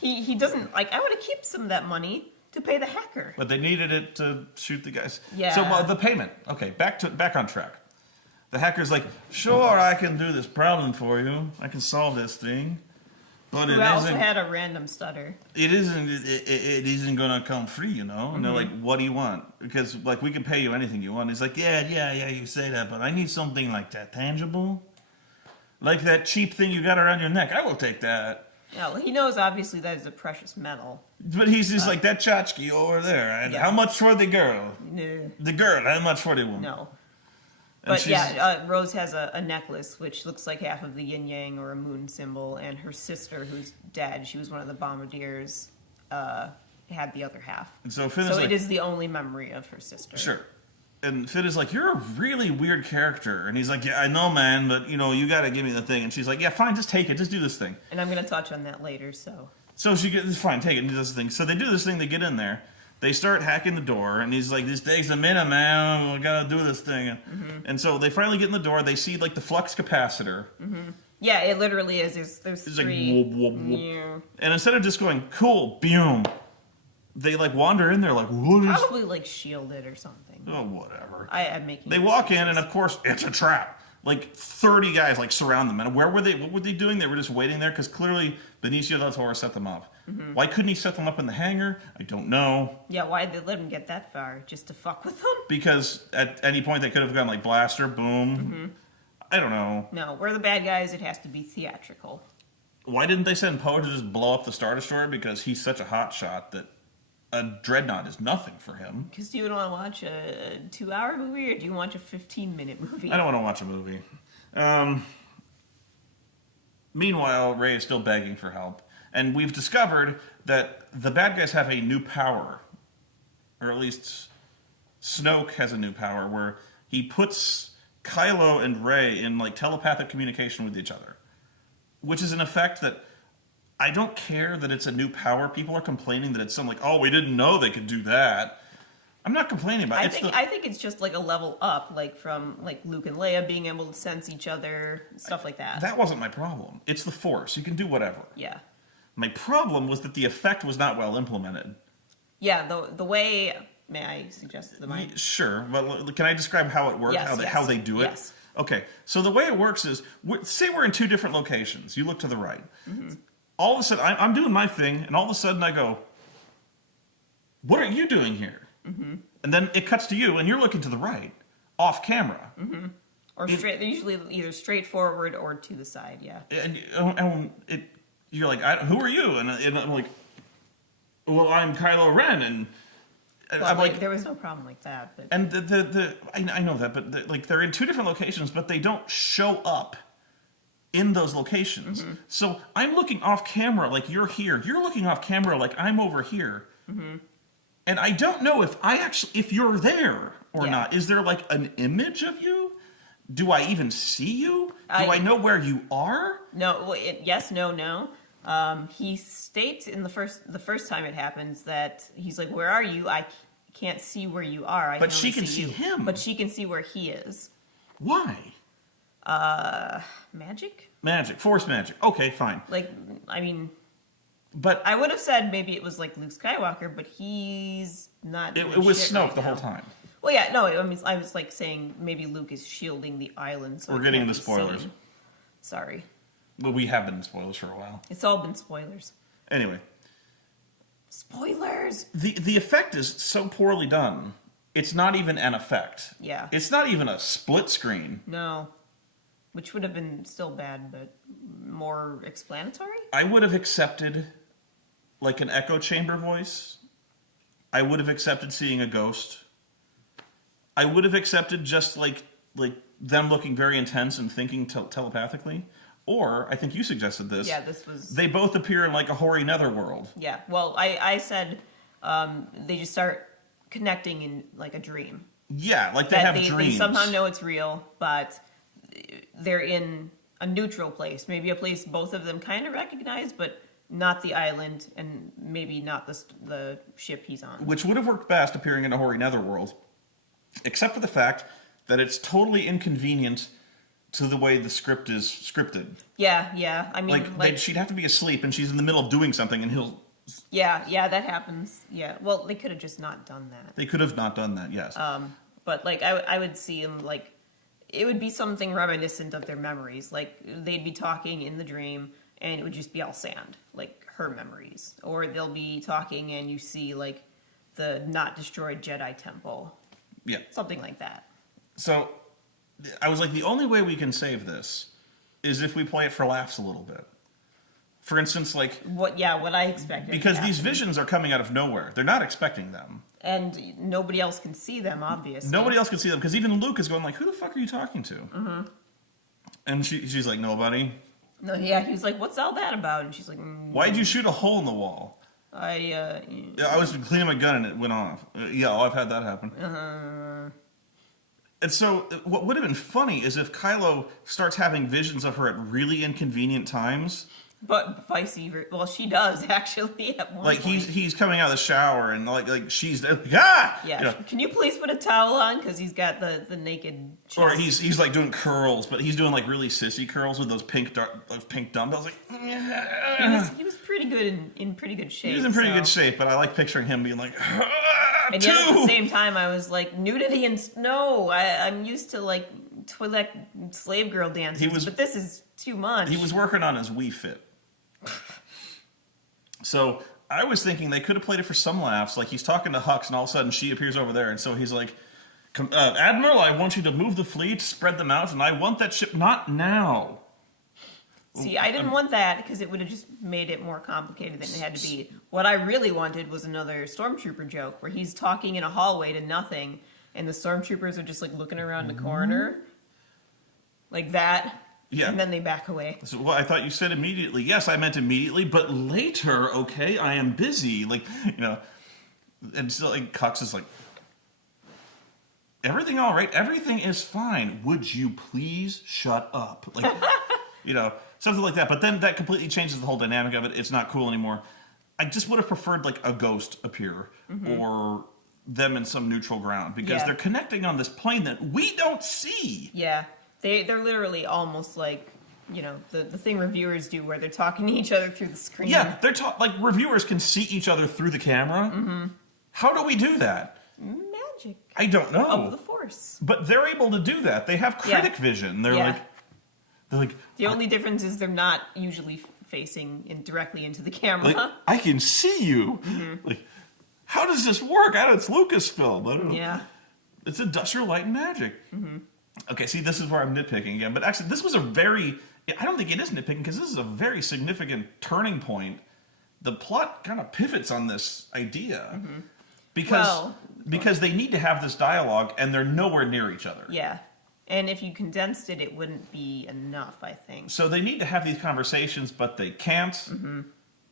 he doesn't... Like, I would have kept some of that money to pay the hacker. But they needed it to shoot the guys. Yeah. So the payment. Okay, back on track. The hacker's like, sure, I can do this problem for you. I can solve this thing. But Who also had a random stutter. It isn't gonna come free, you know? And they're like, what do you want? Because like we can pay you anything you want. He's like, yeah, you say that, but I need something like that tangible. Like that cheap thing you got around your neck. I will take that. Yeah, well, he knows obviously that is a precious metal. But he's just like, that tchotchke over there. And how much for the girl? No. The girl, how much for the woman? No. And But Rose has a necklace which looks like half of the yin yang or a moon symbol, and her sister, who's dead, she was one of the bombardiers, had the other half. And so Finn it is the only memory of her sister. Sure. And Finn is like, you're a really weird character. And he's like, yeah, I know, man, but, you got to give me the thing. And she's like, yeah, fine, just take it. Just do this thing. And I'm going to touch on that later, so... So she gets, fine, take it and do this thing. So they do this thing, they get in there. They start hacking the door, and he's like, this takes a minute, man. We got to do this thing. And so they finally get in the door. They see, like, the flux capacitor. Yeah, it literally is. There's It's three... like, whoop, whoop, whoop. Yeah. And instead of just going, cool, boom, they, like, wander in there like, what is... Probably, like, shielded or something. Oh, whatever. I'm making... They walk in, and of course, it's a trap. Like 30 guys like surround them. And where were they? What were they doing? They were just waiting there because clearly Benicio del Toro set them up. Why couldn't he set them up in the hangar? I don't know. Yeah, why did they let him get that far? Just to fuck with them? Because at any point they could have gone like blaster, boom. I don't know. No, we're the bad guys. It has to be theatrical. Why didn't they send Poe to just blow up the Star Destroyer? Because he's such a hot shot that a dreadnought is nothing for him. Because do you want to watch a 2-hour movie or do you want a 15-minute movie? I don't want to watch a movie. Meanwhile, Rey is still begging for help. And we've discovered that the bad guys have a new power. Or at least Snoke has a new power where he puts Kylo and Rey in like telepathic communication with each other. Which is an effect that I don't care that it's a new power. People are complaining that it's something like, oh, we didn't know they could do that. I'm not complaining about it. I think it's just like a level up, like from like Luke and Leia being able to sense each other, stuff like that. That wasn't my problem. It's the Force. You can do whatever. Yeah. My problem was that the effect was not well implemented. Yeah, the way... May I suggest the mic? Sure, but can I describe how it works, how they do it? Yes. Okay, so the way it works is, say we're in two different locations. You look to the right. All of a sudden, I'm doing my thing, and all of a sudden I go, what are you doing here? And then it cuts to you, and you're looking to the right, off camera. Or straight, usually either straight forward or to the side, yeah. And you're like, who are you? And I'm like, well, I'm Kylo Ren, and I'm like, there was no problem like that. But. And I know that, but like they're in two different locations, but they don't show up in those locations. So I'm looking off camera like you're here. You're looking off camera like I'm over here. And I don't know if you're there or not. Is there like an image of you? Do I even see you? Do I know where you are? No. Yes. No. He states in the first time it happens that he's like, "Where are you? I can't see where you are." But she can see him. But she can see where he is. Why? Magic. Magic, Force magic. Okay, fine. Like, I mean, but I would have said maybe it was like Luke Skywalker, but he's not. It was Snoke the whole time. Well, yeah, no. I mean, I was like saying maybe Luke is shielding the island. So we're getting into spoilers. Sorry. Well, we have been in spoilers for a while. It's all been spoilers. Anyway. Spoilers! The effect is so poorly done. It's not even an effect. Yeah. It's not even a split screen. No. Which would have been still bad, but more explanatory? I would have accepted, like, an echo chamber voice. I would have accepted seeing a ghost. I would have accepted just, like them looking very intense and thinking telepathically. Or, I think you suggested this. Yeah, this was... They both appear in, like, a hoary netherworld. Yeah, well, I said they just start connecting in like a dream. Yeah, like they have dreams. They somehow know it's real, but they're in a neutral place. Maybe a place both of them kind of recognize, but not the island, and maybe not the ship he's on. Which would have worked best appearing in a hoary netherworld, except for the fact that it's totally inconvenient to the way the script is scripted. Yeah. I mean, like she'd have to be asleep, and she's in the middle of doing something, and he'll... Yeah, that happens. Yeah, well, they could have just not done that. They could have not done that, yes. But, like, I would see them, like, it would be something reminiscent of their memories. Like, they'd be talking in the dream, and it would just be all sand, like her memories. Or they'll be talking, and you see, like, the not destroyed Jedi temple. Yeah. Something like that. So, I was like, the only way we can save this is if we play it for laughs a little bit. For instance, like... What I expected. Because these visions are coming out of nowhere. They're not expecting them. And nobody else can see them, obviously. Nobody else can see them, because even Luke is going like, who the fuck are you talking to? Mm-hmm. And she's like, nobody. No, yeah, he was like, what's all that about? And she's like... Why'd you shoot a hole in the wall? I was cleaning my gun and it went off. I've had that happen. And so, what would have been funny is if Kylo starts having visions of her at really inconvenient times... But vice versa. Well, she does actually at one like point. he's coming out of the shower and like she's there, like, ah! Yeah. You know. Can you please put a towel on because he's got the naked chest. Or he's like doing curls, but he's doing like really sissy curls with those pink dumbbells. Like he was pretty good in pretty good shape. He was in pretty good shape, but I like picturing him being like. And yet at the same time, I was like nudity and snow. I'm used to like Twi'lek slave girl dances, but this is too much. He was working on his Wii Fit. So I was thinking they could have played it for some laughs. Like he's talking to Hux, and all of a sudden she appears over there, and so he's like, "Admiral, I want you to move the fleet, spread them out, and I want that ship not now." See, I didn't want that because it would have just made it more complicated than it had to be. What I really wanted was another Stormtrooper joke where he's talking in a hallway to nothing, and the Stormtroopers are just like looking around the corner, like that. Yeah. And then they back away. So, well, I thought you said immediately. Yes, I meant immediately, but later, okay? I am busy. Like, and so, like, Hux is like, everything all right? Everything is fine. Would you please shut up? Like, something like that. But then that completely changes the whole dynamic of it. It's not cool anymore. I just would have preferred, like, a ghost appear or them in some neutral ground because they're connecting on this plane that we don't see. Yeah. They're literally almost like, the thing reviewers do where they're talking to each other through the screen. Yeah, like reviewers can see each other through the camera. Mm-hmm. How do we do that? Magic. I don't know. Of the Force. But they're able to do that. They have critic vision. They're like... The only difference is they're not usually facing directly into the camera. Like, I can see you. Mm-hmm. Like, how does this work? It's Lucasfilm. I don't know. Yeah. It's Industrial Light and Magic. Mm-hmm. Okay, see, this is where I'm nitpicking again. But actually, this was I don't think it is nitpicking, because this is a very significant turning point. The plot kind of pivots on this idea. Mm-hmm. Because they need to have this dialogue, and they're nowhere near each other. Yeah. And if you condensed it, it wouldn't be enough, I think. So they need to have these conversations, but they can't. Mm-hmm.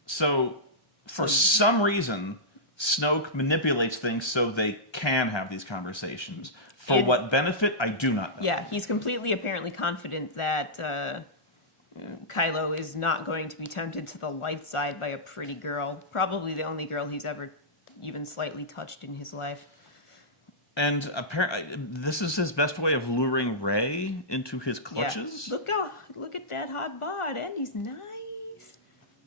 So, for some reason, Snoke manipulates things so they can have these conversations. For what benefit, I do not know. Yeah, he's completely apparently confident that Kylo is not going to be tempted to the light side by a pretty girl. Probably the only girl he's ever even slightly touched in his life. And apparently, this is his best way of luring Rey into his clutches? Yeah. Look at that hot bod, and he's nice.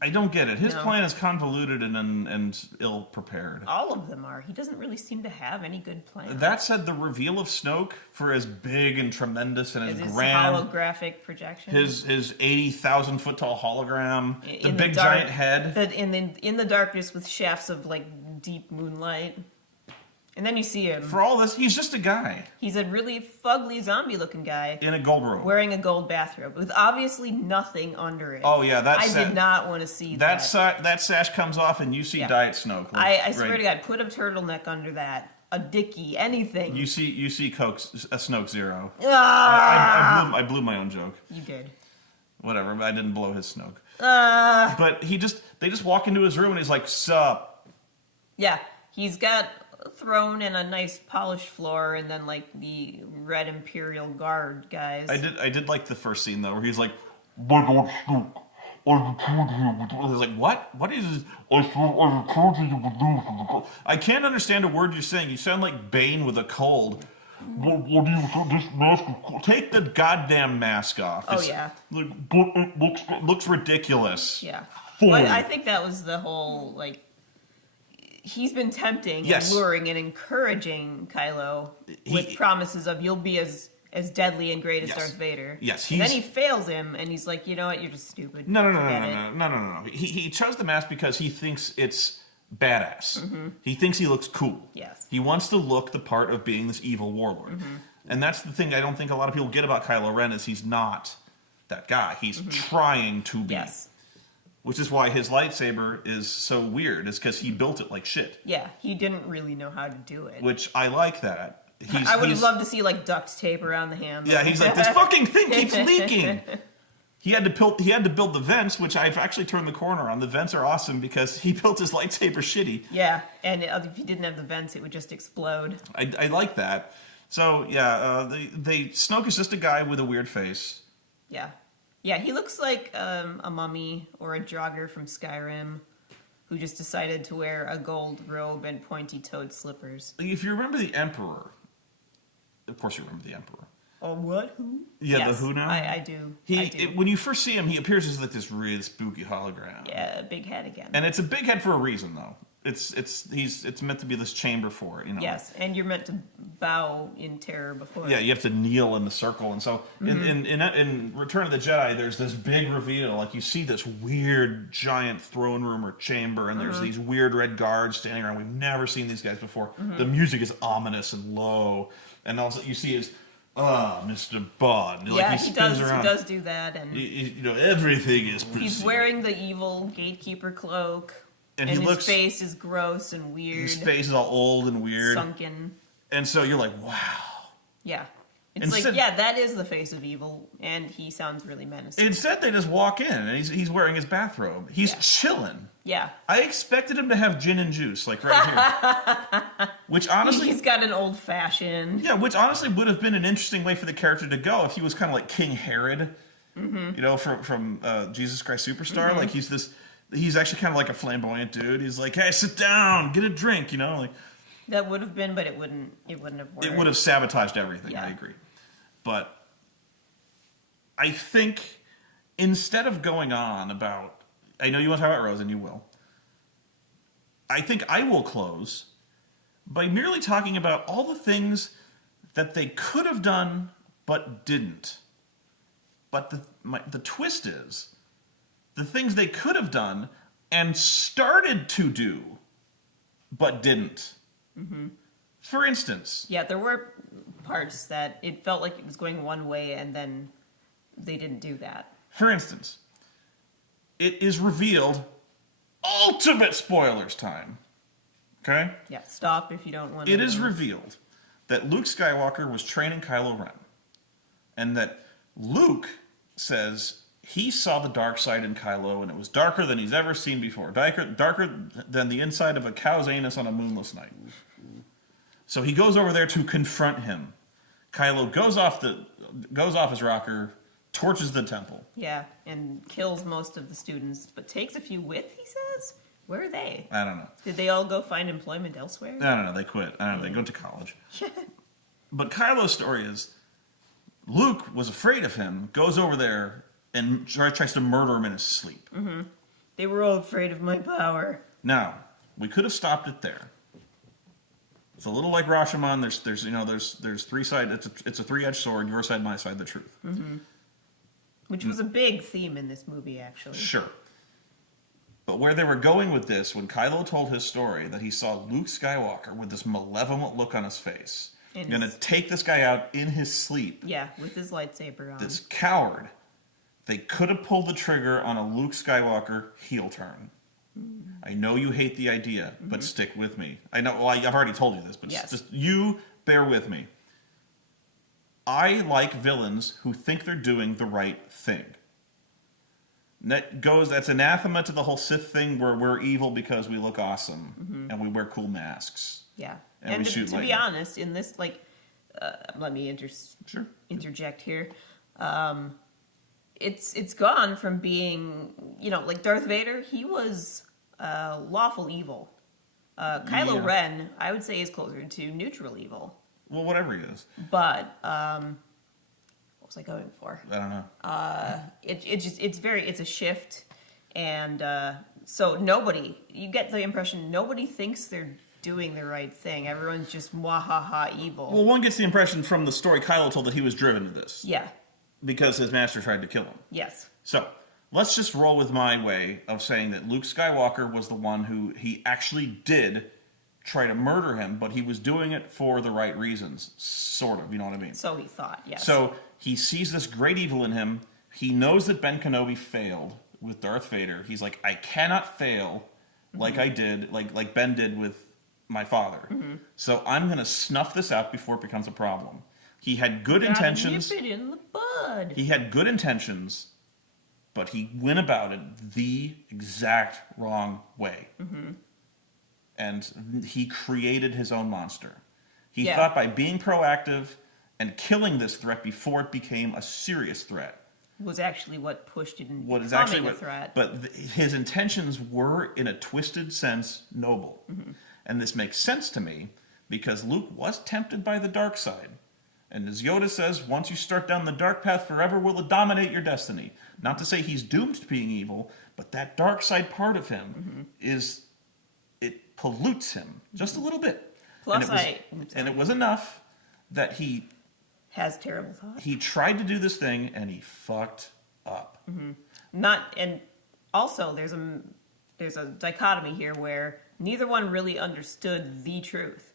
I don't get it. His plan is convoluted and ill-prepared. All of them are. He doesn't really seem to have any good plan. That said, the reveal of Snoke, for as big and tremendous and as grand... holographic projection. His 80,000-foot tall hologram, the big giant head. In the darkness with shafts of, like, deep moonlight. And then you see him. For all this, he's just a guy. He's a really fugly zombie-looking guy. In a gold robe. Wearing a gold bathrobe with obviously nothing under it. Oh, yeah. I did not want to see that. That sash comes off and you see Diet Snoke. Like, I swear to God, put a turtleneck under that. A dickie, anything. You see Coke's a Snoke Zero. I blew my own joke. You did. Whatever, I didn't blow his Snoke. But they just walk into his room and he's like, sup. Yeah. He's got a throne and a nice polished floor, and then like the Red Imperial Guard guys. I did like the first scene though, where he's like, "My God, Snoke, I returned here with." I was like, "What? What is this?" I returned here with news. I can't understand a word you're saying. You sound like Bane with a cold. What do you this mask? Take the goddamn mask off. Oh yeah. But it looks ridiculous. Yeah. Fully. Well, I think that was the whole, like, he's been tempting and luring and encouraging Kylo with promises of you'll be as deadly and great as Darth Vader. Yes. And then he fails him, and he's like, you know what, you're just stupid. No. He chose the mask because he thinks it's badass. Mm-hmm. He thinks he looks cool. Yes. He wants to look the part of being this evil warlord. Mm-hmm. And that's the thing I don't think a lot of people get about Kylo Ren is he's not that guy. He's trying to be. Yes. Which is why his lightsaber is so weird, is because he built it like shit. Yeah, he didn't really know how to do it. Which I like that. I would have loved to see like duct tape around the handle. Yeah, he's like, this fucking thing keeps leaking. He had to build the vents, which I've actually turned the corner on. The vents are awesome because he built his lightsaber shitty. Yeah, and if he didn't have the vents, it would just explode. I like that. So yeah, Snoke is just a guy with a weird face. Yeah. Yeah, he looks like a mummy or a jogger from Skyrim who just decided to wear a gold robe and pointy-toed slippers. If you remember the Emperor, of course you remember the Emperor. Oh, what? Who? Yeah, yes, the Who now? I do. When you first see him, he appears as like this really spooky hologram. Yeah, a big head again. And it's a big head for a reason, though. It's meant to be this chamber for it, you know. Yes, and you're meant to bow in terror before. Yeah, you have to kneel in the circle, and so in Return of the Jedi, there's this big reveal. Like you see this weird giant throne room or chamber, and there's these weird red guards standing around. We've never seen these guys before. The music is ominous and low, and also you see is Mr. Bond. Yeah, like he does do that, and you know everything is. He's wearing the evil gatekeeper cloak. And his face is gross and weird. His face is all old and weird. Sunken. And so you're like, wow. Yeah. It's that is the face of evil, and he sounds really menacing. Instead, they just walk in, and he's wearing his bathrobe. He's chilling. Yeah. I expected him to have gin and juice, like right here. Which honestly... He's got an old-fashioned... Yeah, which honestly would have been an interesting way for the character to go if he was kind of like King Herod, you know, from Jesus Christ Superstar. Like, he's actually kind of like a flamboyant dude. He's like, hey, sit down, get a drink, you know? Like, that would have been, but it wouldn't have worked. It would have sabotaged everything, yeah. I agree. But I think instead of going on about, I know you want to talk about Rose, and you will. I think I will close by merely talking about all the things that they could have done but didn't. But the twist is, the things they could have done and started to do, but didn't. Mm-hmm. For instance... Yeah, there were parts that it felt like it was going one way, and then they didn't do that. For instance, it is revealed... Ultimate spoilers time. Okay? Yeah, stop if you don't want to... It is revealed that Luke Skywalker was training Kylo Ren. And that Luke says... He saw the dark side in Kylo, and it was darker than he's ever seen before. Darker than the inside of a cow's anus on a moonless night. So he goes over there to confront him. Kylo goes off his rocker, torches the temple. Yeah, and kills most of the students, but takes a few with, he says? Where are they? I don't know. Did they all go find employment elsewhere? I don't know. They quit. I don't know. They go to college. But Kylo's story is, Luke was afraid of him, goes over there, and tries to murder him in his sleep. Mm-hmm. They were all afraid of my power. Now, we could have stopped it there. It's a little like Rashomon. There's three sides. It's a three-edged sword. Your side, my side, the truth. Mm-hmm. Which was a big theme in this movie, actually. Sure. But where they were going with this, when Kylo told his story, that he saw Luke Skywalker with this malevolent look on his face, going to take this guy out in his sleep. Yeah, with his lightsaber on. This coward. They could have pulled the trigger on a Luke Skywalker heel turn. Mm-hmm. I know you hate the idea, but stick with me. I know, well, I've already told you this, but just you bear with me. I like villains who think they're doing the right thing. That's anathema to the whole Sith thing where we're evil because we look awesome and we wear cool masks. Yeah. And we shoot to be lightning. honest, in this, let me Sure. interject here. It's gone from being, like Darth Vader, he was lawful evil. Kylo Ren, I would say, is closer to neutral evil. Well, whatever he is. But what was I going for? I don't know. It's a shift, and so you get the impression nobody thinks they're doing the right thing. Everyone's just mwahaha evil. Well, one gets the impression from the story Kylo told that he was driven to this. Yeah. Because his master tried to kill him. Yes. So, let's just roll with my way of saying that Luke Skywalker was the one who he actually did try to murder him, but he was doing it for the right reasons. Sort of, you know what I mean? So he thought, yes. So, he sees this great evil in him. He knows that Ben Kenobi failed with Darth Vader. He's like, I cannot fail like I did, like Ben did with my father. So I'm going to snuff this out before it becomes a problem. He had good intentions. Nip it in the bud. He had good intentions, but he went about it the exact wrong way. And he created his own monster. He thought by being proactive and killing this threat before it became a serious threat was actually what pushed it into becoming a threat. But his intentions were, in a twisted sense, noble. And this makes sense to me because Luke was tempted by the dark side. And as Yoda says, once you start down the dark path, forever will it dominate your destiny. Not to say he's doomed to being evil, but that dark side part of him it pollutes him just a little bit. Plus, and it was enough that he has terrible thoughts. He tried to do this thing and he fucked up. And also there's a dichotomy here where neither one really understood the truth.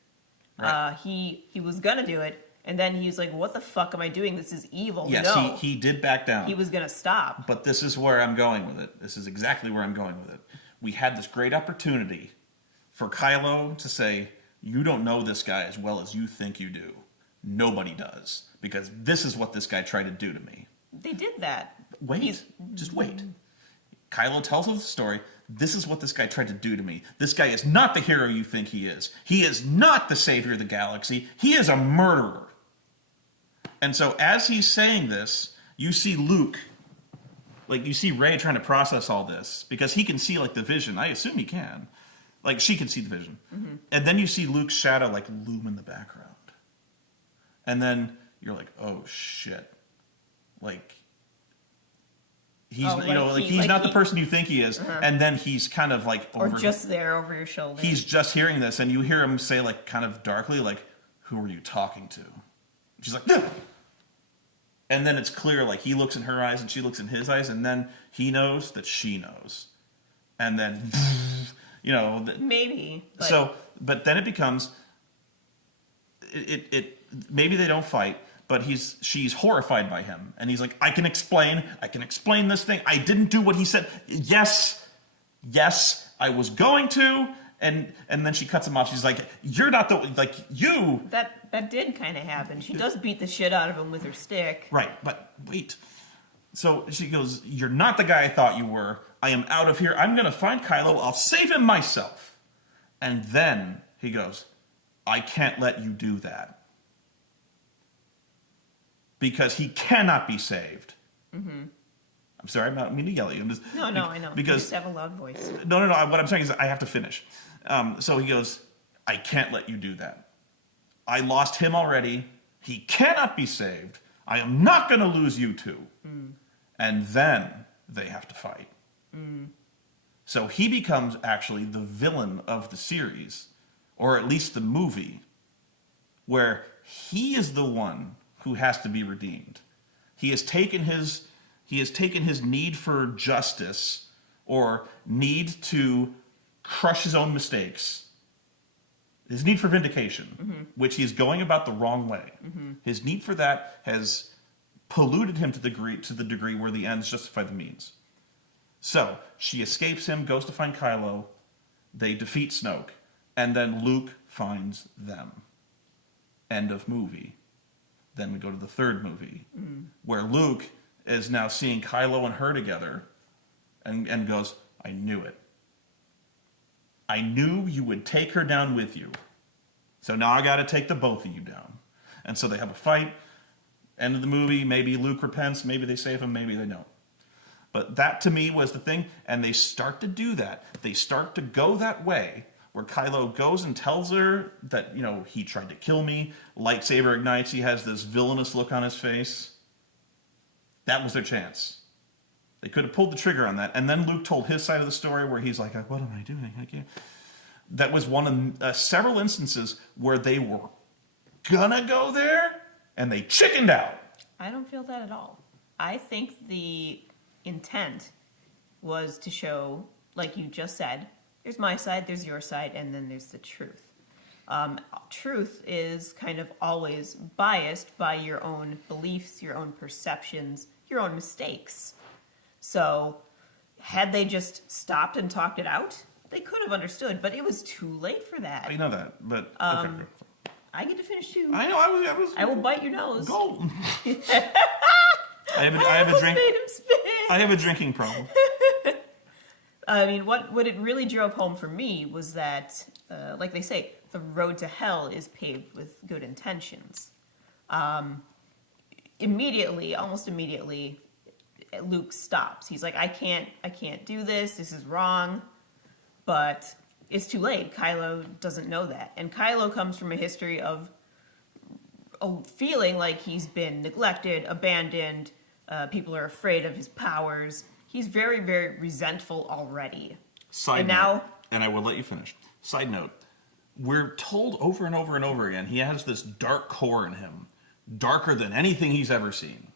Right. He was gonna do it, and then he was like, "What the fuck am I doing? This is evil." Yes, no. he did back down. He was gonna stop. But this is where I'm going with it. This is exactly where I'm going with it. We had this great opportunity for Kylo to say, "You don't know this guy as well as you think you do. Nobody does. Because this is what this guy tried to do to me." They did that. Just wait. Kylo tells us the story. This is what this guy tried to do to me. This guy is not the hero you think he is. He is not the savior of the galaxy. He is a murderer. And so as he's saying this, you see Luke, you see Rey trying to process all this because he can see the vision. I assume he can. She can see the vision. And then you see Luke's shadow loom in the background. And then you're like, oh shit. He's he's not the person you think he is. And then he's kind of or just there over your shoulder. He's just hearing this, and you hear him say kind of darkly, who are you talking to? She's like, no! And then it's clear, he looks in her eyes and she looks in his eyes, and then he knows that she knows. And then, maybe. But then it becomes, maybe they don't fight, but she's horrified by him. And he's like, I can explain this thing. I didn't do what he said. Yes, I was going to. And then she cuts him off. She's like, you're not you. That did kind of happen. She does beat the shit out of him with her stick. Right, but wait. So she goes, you're not the guy I thought you were. I am out of here. I'm going to find Kylo. I'll save him myself. And then he goes, I can't let you do that. Because he cannot be saved. I'm sorry, I'm not meaning to yell at you. No, I know. Because, you just have a loud voice. No. What I'm saying is I have to finish. So he goes, I can't let you do that. I lost him already. He cannot be saved. I am not going to lose you two. And then they have to fight. So he becomes actually the villain of the series, or at least the movie, where he is the one who has to be redeemed. He has taken his need for justice or need to crush his own mistakes, his need for vindication, which he is going about the wrong way. His need for that has polluted him to the degree where the ends justify the means. So she escapes him, goes to find Kylo, they defeat Snoke, and then Luke finds them. End of movie. Then we go to the third movie, where Luke is now seeing Kylo and her together, and goes, I knew it. I knew you would take her down with you. So now I got to take the both of you down. And so they have a fight. End of the movie. Maybe Luke repents. Maybe they save him. Maybe they don't. But that to me was the thing. And they start to do that. They start to go that way where Kylo goes and tells her that, he tried to kill me. Lightsaber ignites. He has this villainous look on his face. That was their chance. They could have pulled the trigger on that. And then Luke told his side of the story where he's like, what am I doing? I can't. That was one of several instances where they were gonna go there and they chickened out. I don't feel that at all. I think the intent was to show, like you just said, there's my side, there's your side, and then there's the truth. Truth is kind of always biased by your own beliefs, your own perceptions, your own mistakes. So, had they just stopped and talked it out, they could have understood, but it was too late for that. I know that, but okay. I get to finish too. I know. I will bite your nose. Go. I have a drinking problem. I mean, what it really drove home for me was that, like they say, the road to hell is paved with good intentions. Almost immediately, Luke stops. He's like, I can't do this. This is wrong. But it's too late. Kylo doesn't know that. And Kylo comes from a history of feeling like he's been neglected, abandoned. People are afraid of his powers. He's very, very resentful already. Side note, and I will let you finish. Side note, we're told over and over and over again, he has this dark core in him. Darker than anything he's ever seen.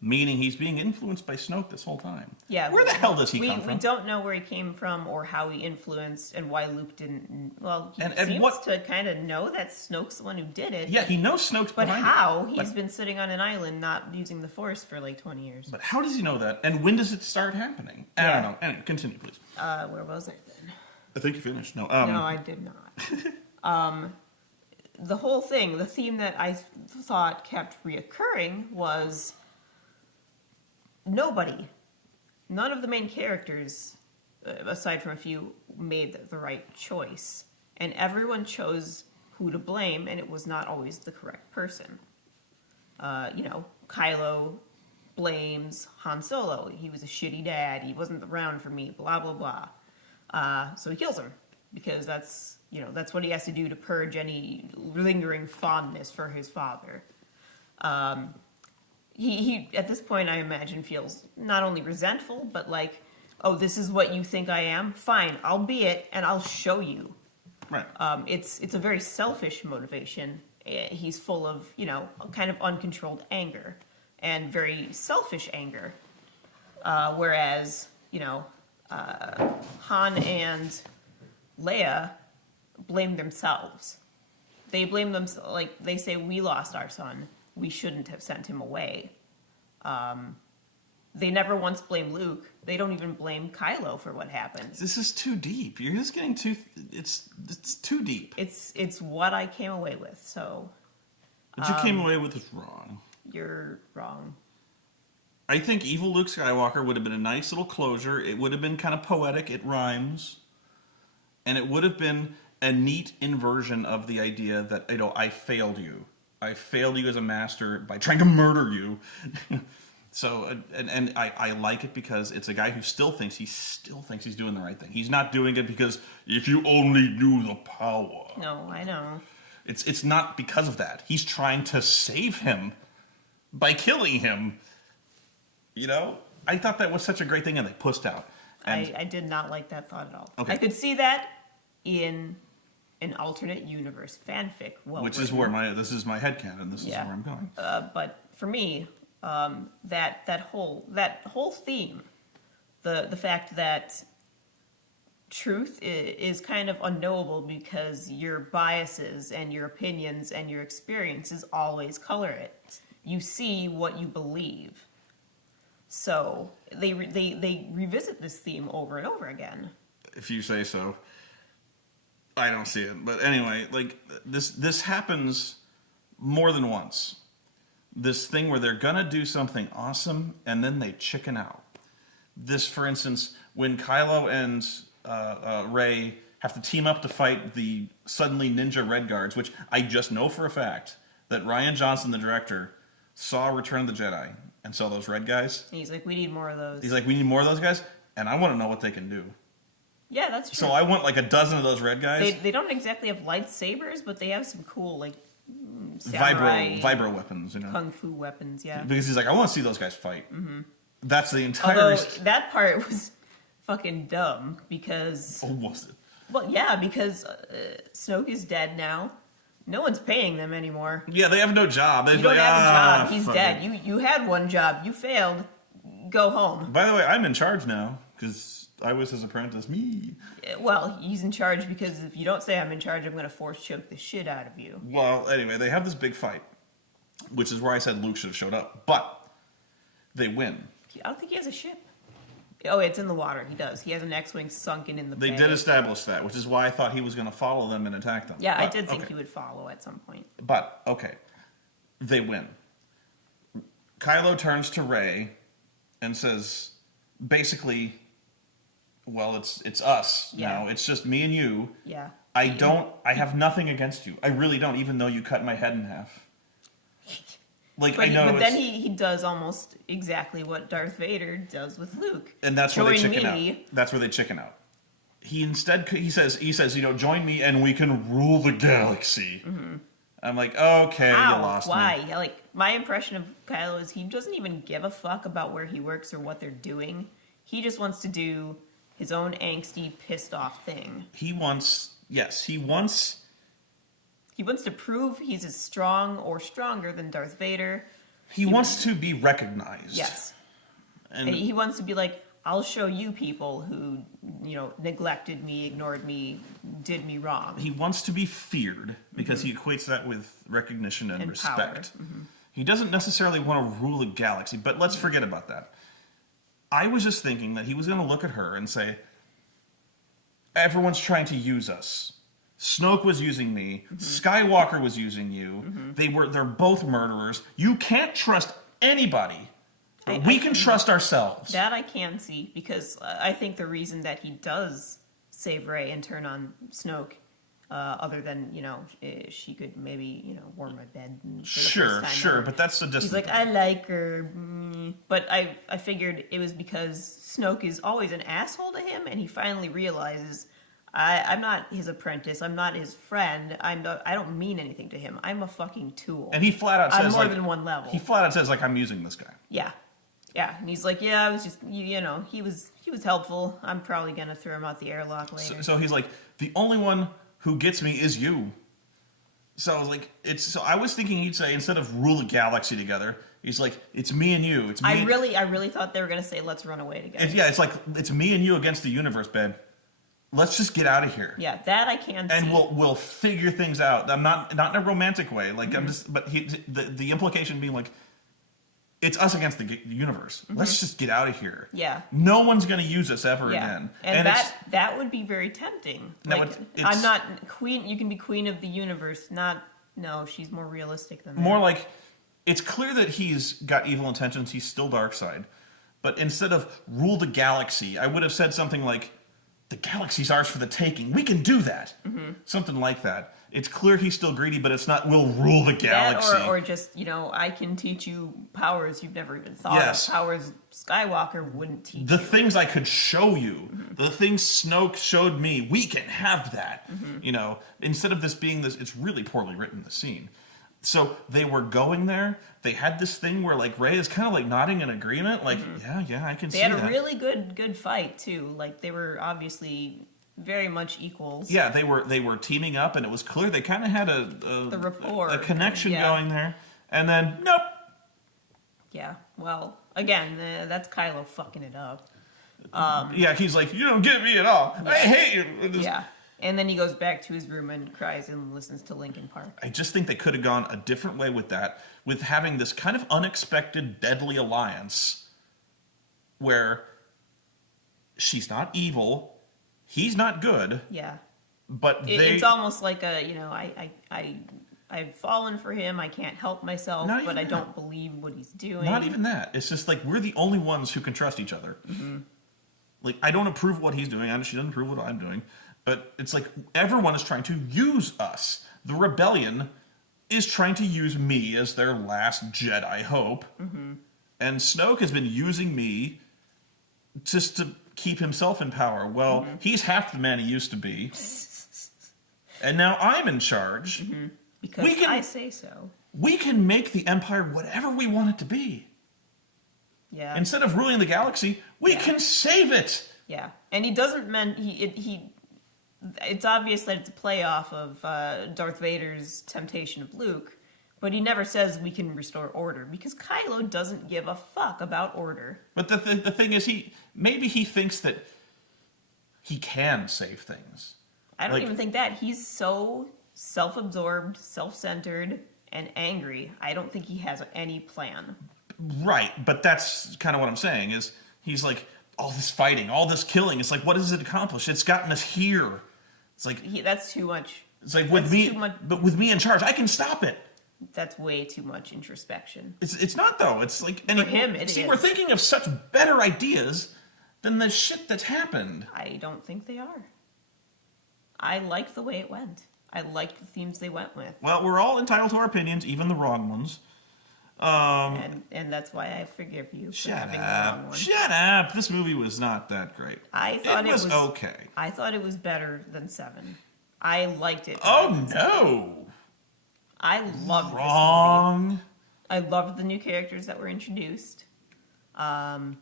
Meaning he's being influenced by Snoke this whole time. Yeah. Where the hell does he come from? We don't know where he came from or how he influenced and why Luke didn't. Well, he seems to kind of know that Snoke's the one who did it. Yeah, he knows Snoke's behind it. But how? He's been sitting on an island not using the Force for like 20 years. But how does he know that? And when does it start happening? I don't know. Anyway, continue, please. Where was I then? I think you finished. No, no, I did not. The whole thing, the theme that I thought kept reoccurring was none of the main characters, aside from a few, made the right choice. And everyone chose who to blame, and it was not always the correct person. Kylo blames Han Solo. He was a shitty dad. He wasn't around for me, blah, blah, blah. So he kills him, because that's what he has to do to purge any lingering fondness for his father. He at this point, I imagine, feels not only resentful, but like, oh, this is what you think I am? Fine, I'll be it, and I'll show you. Right. It's a very selfish motivation. He's full of, kind of uncontrolled anger, and very selfish anger. Whereas, Han and Leia blame themselves. They blame themselves, like, they say, we lost our son. We shouldn't have sent him away. They never once blame Luke. They don't even blame Kylo for what happened. This is too deep. You're just getting too... It's too deep. It's what I came away with, so... What you came away with is wrong. You're wrong. I think evil Luke Skywalker would have been a nice little closure. It would have been kind of poetic. It rhymes. And it would have been a neat inversion of the idea that, I failed you. I failed you as a master by trying to murder you. So, and I like it because it's a guy who still thinks he's doing the right thing. He's not doing it because if you only knew the power. No, I know. It's not because of that. He's trying to save him by killing him. I thought that was such a great thing, and they pussed out. And I did not like that thought at all. Okay. I could see that in an alternate universe fanfic. Which is where this is my headcanon. This is where I'm going. But for me, that whole theme, the fact that truth is kind of unknowable because your biases and your opinions and your experiences always color it. You see what you believe. So they revisit this theme over and over again. If you say so. I don't see it. But anyway, like this happens more than once. This thing where they're going to do something awesome and then they chicken out. This, for instance, when Kylo and Rey have to team up to fight the suddenly ninja Red Guards, which I just know for a fact that Rian Johnson, the director, saw Return of the Jedi and saw those red guys. And he's like, we need more of those. He's like, we need more of those guys, and I want to know what they can do. Yeah, that's true. So I want like a dozen of those red guys. They don't exactly have lightsabers, but they have some cool, like, samurai... Vibro weapons, you know. Kung fu weapons, yeah. Because he's like, I want to see those guys fight. Mm-hmm. That's the entire... Although, that part was fucking dumb, because... Oh, was it? Well, yeah, because Snoke is dead now. No one's paying them anymore. Yeah, they have no job. You don't have a job. He's dead. You had one job. You failed. Go home. By the way, I'm in charge now, because I was his apprentice. Me. Well, he's in charge because if you don't say I'm in charge, I'm going to force choke the shit out of you. Well, anyway, they have this big fight, which is where I said Luke should have showed up. But they win. I don't think he has a ship. Oh, it's in the water. He does. He has an X-wing sunken in the bay. They did establish that, which is why I thought he was going to follow them and attack them. Yeah, I did think he would follow at some point. But, okay. They win. Kylo turns to Rey and says, basically, well, it's us now. It's just me and you. Yeah. I have nothing against you. I really don't, even though you cut my head in half. Like, but I know but then he does almost exactly what Darth Vader does with Luke. And that's where they Join chicken me. out. That's where they chicken out. He says, you know, join me and we can rule the galaxy. Mm-hmm. I'm like, okay, How? you lost Why? me. Like, my impression of Kylo is he doesn't even give a fuck about where he works or what they're doing. He just wants to do his own angsty, pissed off thing. He wants to prove he's as strong or stronger than Darth Vader. He wants to be recognized. Yes. And he wants to be like, I'll show you people who, you know, neglected me, ignored me, did me wrong. he wants to be feared because he equates that with recognition and respect. He doesn't necessarily want to rule a galaxy, but let's forget about that. I was just thinking that he was going to look at her and say, everyone's trying to use us. Snoke was using me. Skywalker was using you. They're both murderers. You can't trust anybody. We can trust ourselves. That I can see, because I think the reason that he does save Rey and turn on Snoke, other than, you know, she could maybe, you know, warm my bed. Sure, but that's a distant He's like, I like her. But I figured it was because Snoke is always an asshole to him, and he finally realizes, I'm not his apprentice. I'm not his friend. I don't mean anything to him. I'm a fucking tool. And he flat out says, on more like, than one level. He flat out says, like, I'm using this guy. Yeah. Yeah, and he's like, yeah, I was just, you know, he was helpful. I'm probably going to throw him out the airlock later. So he's like, the only one who gets me is you. So I was like, I was thinking he'd say, instead of rule the galaxy together, he's like, it's me and you. It's me. I really thought they were going to say, let's run away together. It's like, it's me and you against the universe, babe. Let's just get out of here. Yeah, that I can see. And we'll figure things out. I'm not in a romantic way. Like I'm just, but the implication being like, it's us against the universe. Let's just get out of here. Yeah. No one's going to use us ever again. And that would be very tempting. No, like, it's I'm not queen. You can be queen of the universe. No, she's more realistic than that. More like, it's clear that he's got evil intentions. He's still dark side. But instead of rule the galaxy, I would have said something like, the galaxy's ours for the taking. We can do that. Something like that. It's clear he's still greedy, but it's not, we'll rule the galaxy. That or just, you know, I can teach you powers you've never even thought of. Powers Skywalker wouldn't teach the you. Things I could show you. The things Snoke showed me. We can have that. You know, instead of this being this, it's really poorly written, the scene. So they were going there. They had this thing where, like, Rey is kind of like nodding in agreement. Like, yeah, I can see that. They had a really good fight too. Like, they were obviously very much equals. Yeah, they were teaming up, and it was clear they kind of had the rapport, a connection going there. And then nope. Yeah. Well, again, that's Kylo fucking it up. Yeah, he's like, you don't get me at all. I hate you. Yeah. And then he goes back to his room and cries and listens to Linkin Park. I just think they could have gone a different way with that, with having this kind of unexpected, deadly alliance where she's not evil, he's not good. Yeah. But it's almost like a, you know, I've fallen for him, I can't help myself, but I don't believe what he's doing. Not even that. It's just like, we're the only ones who can trust each other. Like, I don't approve what he's doing. I know she doesn't approve what I'm doing. But it's like everyone is trying to use us. The rebellion is trying to use me as their last Jedi hope. Mm-hmm. And Snoke has been using me just to keep himself in power. Well, he's half the man he used to be. And now I'm in charge. Mm-hmm. Because I say so. We can make the Empire whatever we want it to be. Yeah. Instead of ruling the galaxy, we can save it. Yeah. And he doesn't it's obvious that it's a play off of Darth Vader's temptation of Luke, but he never says we can restore order, because Kylo doesn't give a fuck about order. But the thing is, maybe he thinks that he can save things. I don't even think that. He's so self-absorbed, self-centered, and angry. I don't think he has any plan. Right, but that's kind of what I'm saying, is he's like, all this fighting, all this killing, it's like, what does it accomplish? It's gotten us here. It's like... that's too much. It's like, with me in charge, I can stop it. That's way too much introspection. It's not, though. It's like... For him, it is. We're thinking of such better ideas than the shit that's happened. I don't think they are. I liked the way it went. I liked the themes they went with. Well, we're all entitled to our opinions, even the wrong ones. And that's why I forgive you for having the wrong one. Shut up! This movie was not that great. I thought it was okay. I thought it was better than 7. I liked it. Oh no! I loved this movie. I loved the new characters that were introduced. What?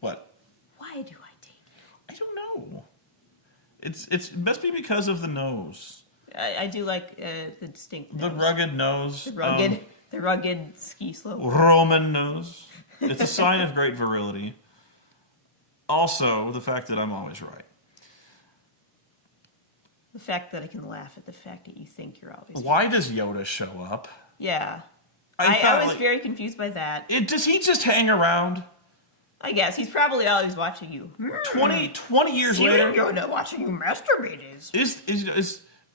Why do I take it? I don't know. It must be because of the nose. I do like the distinct nose. The rugged nose. The rugged ski slope. Roman nose. It's a sign of great virility. Also, the fact that I'm always right. The fact that I can laugh at the fact that you think you're always Why right. does Yoda show up? Yeah. I was very confused by that. Does he just hang around? I guess. He's probably always watching you. 20 years later? Yoda watching you masturbate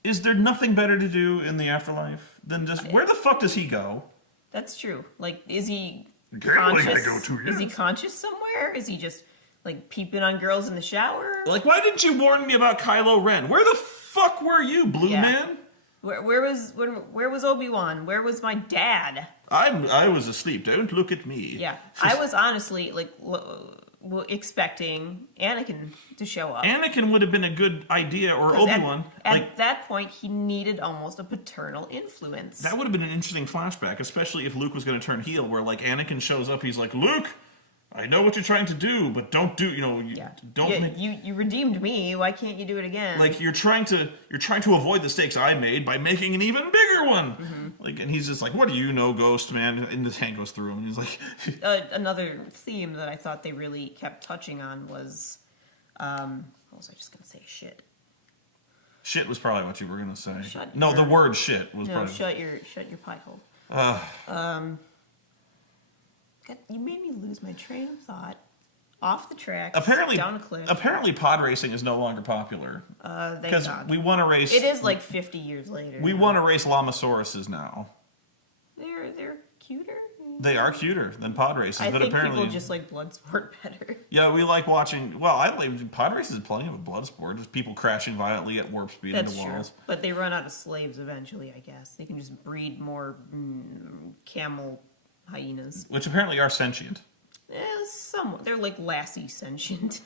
Is there nothing better to do in the afterlife than just... Where the fuck does he go? That's true. Like, is he Gambling, conscious? I go to, yes. Is he conscious somewhere? Is he just, like, peeping on girls in the shower? Like, why didn't you warn me about Kylo Ren? Where the fuck were you, Blue Man? Where was Obi-Wan? Where was my dad? I was asleep. Don't look at me. Yeah. I was honestly, like, expecting Anakin to show up. Anakin would have been a good idea, or Obi-Wan. At that point, he needed almost a paternal influence. That would have been an interesting flashback, especially if Luke was going to turn heel, where, like, Anakin shows up, he's like, Luke, I know what you're trying to do, but don't do, you redeemed me, why can't you do it again? Like, you're trying to avoid the stakes I made by making an even bigger one. Mm-hmm. Like, and he's just like, what do you know, Ghost, man? And the hand goes through him, and he's like... Another theme that I thought they really kept touching on was, what was I just going to say? Shit. Shit was probably what you were going to say. The word shit was probably... shut your pie hole. God, you made me lose my train of thought. Off the track, down a cliff. Apparently pod racing is no longer popular. Because we want to race... It is like 50 years later. We want to race Llamasauruses now. They're cuter? They are cuter than pod races, but apparently... people just like blood sport better. Yeah, we like watching... Well, I like... Pod races is plenty of a blood sport. Just people crashing violently at warp speed into walls. That's true. But they run out of slaves eventually, I guess. They can just breed more camel hyenas. Which apparently are sentient. Somewhat. They're like Lassie sentient.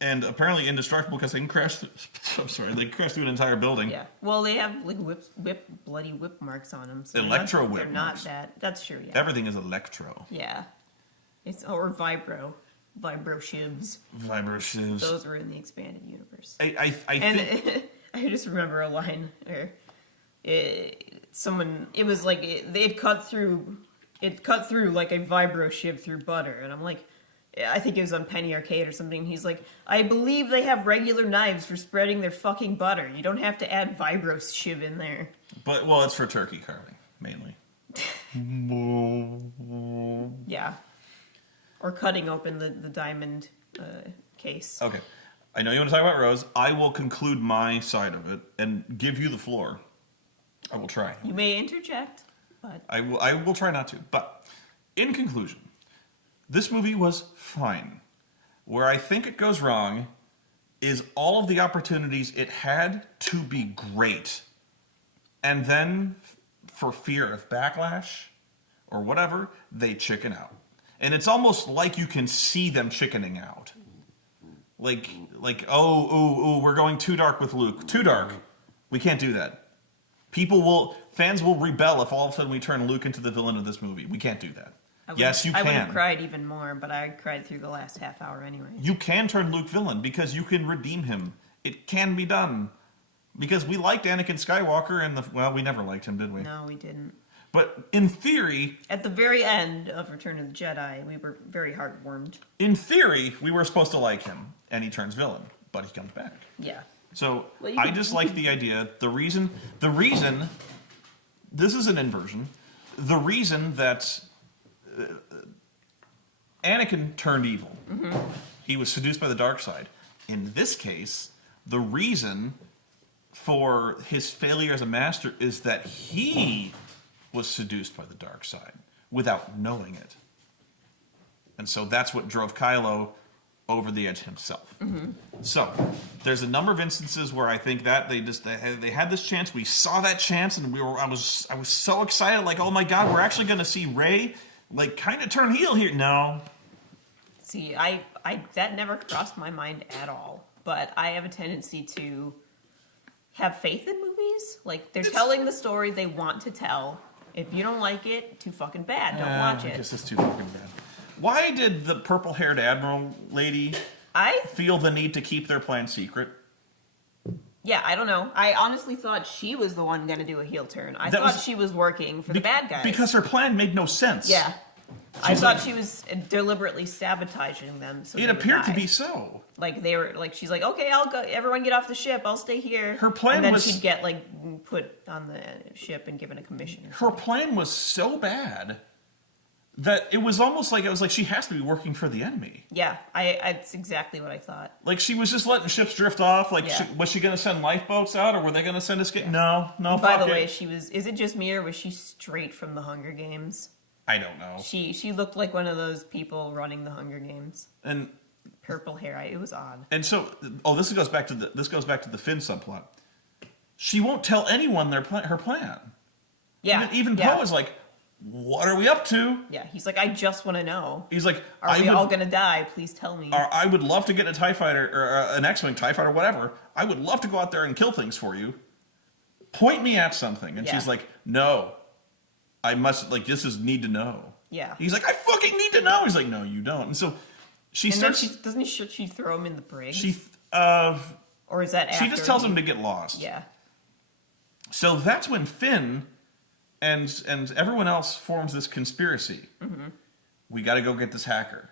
And apparently indestructible because they can crash... they can crash through an entire building. Yeah. Well, they have like bloody whip marks on them. So Electro whip They're marks. not that. That's true, yeah. Everything is electro. Yeah. Or vibro. Vibro shivs. Vibro shivs. Those were in the expanded universe. I think... I just remember a line where it was like it cut through like a vibro shiv through butter, and I'm like, I think it was on Penny Arcade or something. He's like, I believe they have regular knives for spreading their fucking butter. You don't have to add vibro shiv in there. But well, it's for turkey carving mainly. Yeah, or cutting open the diamond case. Okay, I know you want to talk about Rose. I will conclude my side of it and give you the floor. I will try. You may interject, but I will try not to. But in conclusion, This movie was fine. Where I think it goes wrong is all of the opportunities it had to be great. And then, for fear of backlash or whatever, they chicken out. And it's almost like you can see them chickening out. Like, we're going too dark with Luke. Too dark. We can't do that. Fans will rebel if all of a sudden we turn Luke into the villain of this movie. We can't do that. Yes, you can. I would have cried even more, but I cried through the last half hour anyway. You can turn Luke villain because you can redeem him. It can be done. Because we liked Anakin Skywalker and we never liked him, did we? No, we didn't. But in theory... At the very end of Return of the Jedi, we were very heartwarmed. In theory, we were supposed to like him, and he turns villain, but he comes back. Yeah. So, I just like the idea, the reason, this is an inversion, the reason that Anakin turned evil, he was seduced by the dark side. In this case, the reason for his failure as a master is that he was seduced by the dark side without knowing it. And so that's what drove Kylo over the edge himself. So there's a number of instances where I think that they had this chance. We saw that chance, and I was so excited, like, oh my god, we're actually going to see Rey like kind of turn heel here. No. See, I that never crossed my mind at all. But I have a tendency to have faith in movies. Like, they're telling the story they want to tell. If you don't like it, too fucking bad. Don't watch it. I guess it's too fucking bad. Why did the purple-haired admiral lady feel the need to keep their plan secret? Yeah, I don't know. I honestly thought she was the one going to do a heel turn. I thought she was working for the bad guys. Because her plan made no sense. Yeah. I thought she was deliberately sabotaging them. So it appeared to be so. Like, they were, like, she's like, okay, I'll go, everyone get off the ship, I'll stay here. Her plan and then she'd get, like, put on the ship and given a commission. Her plan was so bad that it was almost like, she has to be working for the enemy. Yeah, it's exactly what I thought. Like, she was just letting ships drift off. Like, was she going to send lifeboats out, or were they going to send us? No, By the way, is it just me, or was she straight from the Hunger Games? I don't know. She looked like one of those people running the Hunger Games. And purple hair, it was odd. And so, this goes back to the Finn subplot. She won't tell anyone her plan. Yeah. Even Poe is like, what are we up to? Yeah, he's like, I just want to know. He's like, are we all gonna die? Please tell me. Or I would love to get a TIE fighter, or an X-Wing TIE fighter, whatever. I would love to go out there and kill things for you. Point me at something. And she's like, no. I must, like, this is need to know. Yeah. He's like, I fucking need to know. He's like, no, you don't. And so she starts... Doesn't she throw him in the brig? Or is that after? She just tells him to get lost. Yeah. So that's when Finn and everyone else forms this conspiracy. We got to go get this hacker.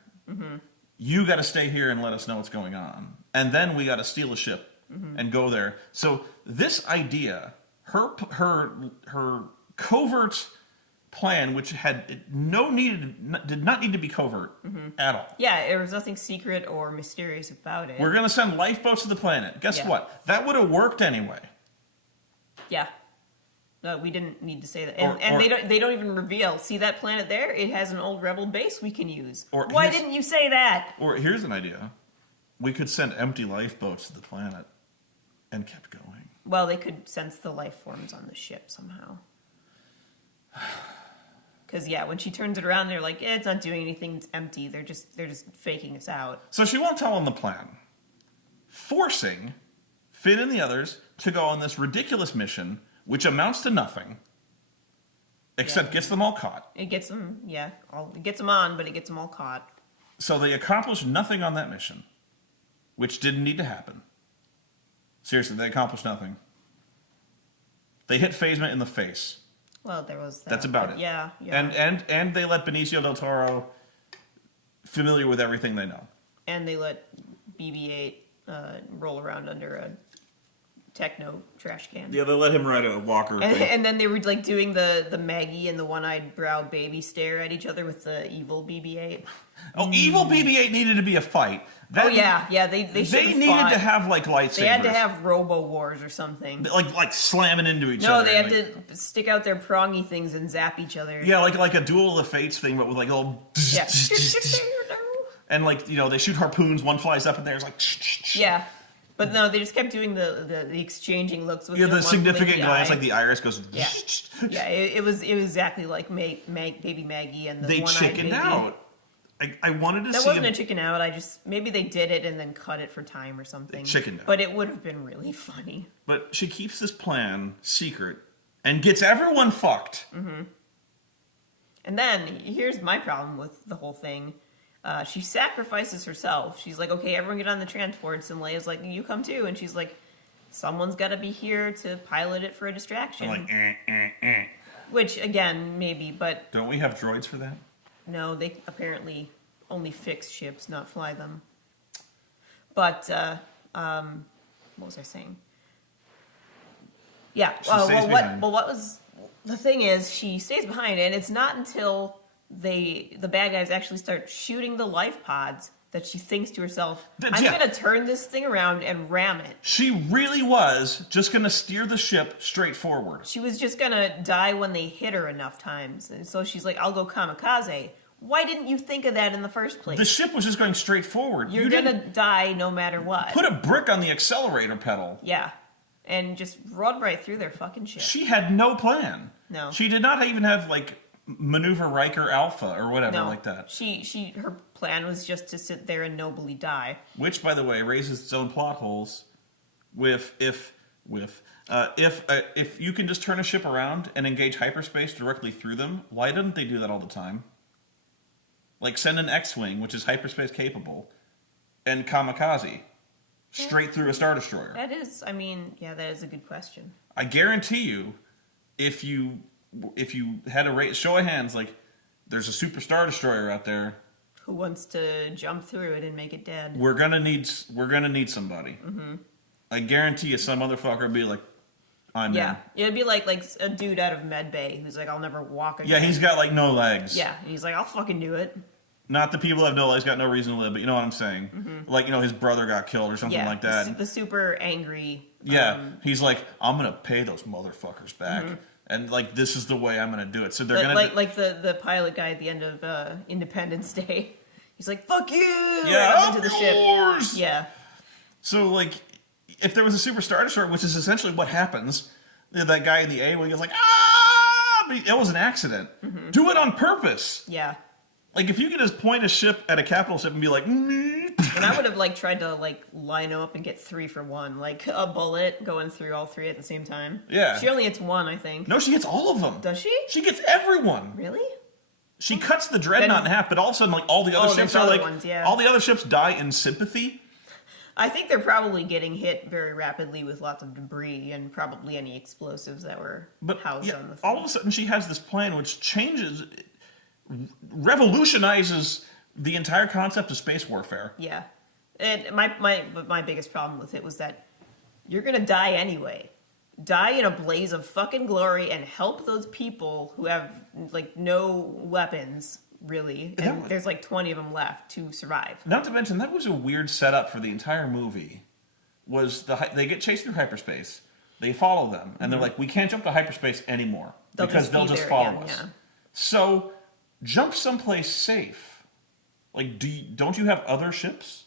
You got to stay here and let us know what's going on. And then we got to steal a ship and go there. So this idea, her covert plan, which had did not need to be covert at all. Yeah, there was nothing secret or mysterious about it. We're going to send lifeboats to the planet. Guess what? That would have worked anyway. Yeah. No, we didn't need to say that. And they don't even reveal. See that planet there? It has an old rebel base we can use. Why didn't you say that? Or here's an idea. We could send empty lifeboats to the planet and kept going. Well, they could sense the life forms on the ship somehow. Because when she turns it around, they're like, it's not doing anything. It's empty. They're just faking us out. So she won't tell them the plan, forcing Finn and the others to go on this ridiculous mission, which amounts to nothing, except gets them all caught. It gets them, it gets them on, but it gets them all caught. So they accomplished nothing on that mission, which didn't need to happen. Seriously, they accomplished nothing. They hit Phasma in the face. Well, there was that. That's about it. Yeah. And they let Benicio del Toro familiar with everything they know. And they let BB-8 roll around under a techno trash can. Yeah, they let him ride a walker. And then they were like doing the Maggie and the one-eyed brow baby stare at each other with the evil BB-8. Oh, evil BB-8 needed to be a fight. They needed to have like lightsabers. They had to have Robo Wars or something. Like slamming into each No, other. they had to stick out their prongy things and zap each other. Yeah, like a Duel of the Fates thing, but with like little. Yeah. And like they shoot harpoons. One flies up, and there's like. Yeah. But no, they just kept doing the exchanging looks with the significant glance, like the iris goes. Yeah, yeah. It was exactly like Baby Maggie and the they one-eyed chickened baby. out. I wanted to see. That wasn't a chicken out. Maybe they did it and then cut it for time or something. Chickened out. But it would have been really funny. But she keeps this plan secret and gets everyone fucked. Mm-hmm. And then here's my problem with the whole thing. She sacrifices herself. She's like, okay, everyone get on the transports. And Leia's like, you come too. And she's like, someone's got to be here to pilot it for a distraction. I'm like, Which, again, maybe, but... Don't we have droids for that? No, they apparently only fix ships, not fly them. But, what was I saying? Yeah, what was... The thing is, she stays behind, and it's not until the bad guys actually start shooting the life pods that she thinks to herself, I'm going to turn this thing around and ram it. She really was just going to steer the ship straight forward. She was just going to die when they hit her enough times. And so she's like, I'll go kamikaze. Why didn't you think of that in the first place? The ship was just going straight forward. You're going to die no matter what. Put a brick on the accelerator pedal. Yeah. And just run right through their fucking ship. She had no plan. No. She did not even have, like, Maneuver Riker Alpha or whatever like that. Her plan was just to sit there and nobly die. Which, by the way, raises its own plot holes. If you can just turn a ship around and engage hyperspace directly through them, why didn't they do that all the time? Like send an X-wing, which is hyperspace capable, and kamikaze straight through a Star Destroyer. That is a good question. I guarantee you, if you had a show of hands, like there's a Super Star Destroyer out there. Who wants to jump through it and make it dead? We're gonna need somebody. Mm-hmm. I guarantee you, some motherfucker would be like, I'm in. It'd be like a dude out of Med Bay who's like, I'll never walk again. Yeah, he's got like no legs. Yeah, and he's like, I'll fucking do it. Not the people who have no legs got no reason to live, but you know what I'm saying. Mm-hmm. Like his brother got killed or something like that. The super angry. Yeah, he's like, I'm gonna pay those motherfuckers back. Mm-hmm. And, like, this is the way I'm going to do it. So they're going to... Like the pilot guy at the end of Independence Day. He's like, fuck you! Yeah, into the ship. Yeah. So, like, if there was a Super Star Destroyer, which is essentially what happens, that guy in the A wing is like, ah! But it was an accident. Mm-hmm. Do it on purpose. Yeah. Like, if you could just point a ship at a capital ship and be like, And I would have, like, tried to, like, line them up and get 3 for 1. Like, a bullet going through all 3 at the same time. Yeah. She only hits 1, I think. No, she hits all of them. Does she? She gets everyone. Really? She cuts the Dreadnought in half, but all of a sudden, like, all the other ships are, like... Ones, yeah. All the other ships die in sympathy. I think they're probably getting hit very rapidly with lots of debris and probably any explosives that were housed on the thing. All of a sudden, she has this plan which revolutionizes the entire concept of space warfare. Yeah. And my biggest problem with it was that you're going to die anyway. Die in a blaze of fucking glory and help those people who have, like, no weapons, really. And there's, like, 20 of them left to survive. Not to mention, that was a weird setup for the entire movie. They get chased through hyperspace. They follow them. And they're like, we can't jump to hyperspace anymore. Because they'll just follow us. Yeah. So... jump someplace safe. Like, don't you have other ships?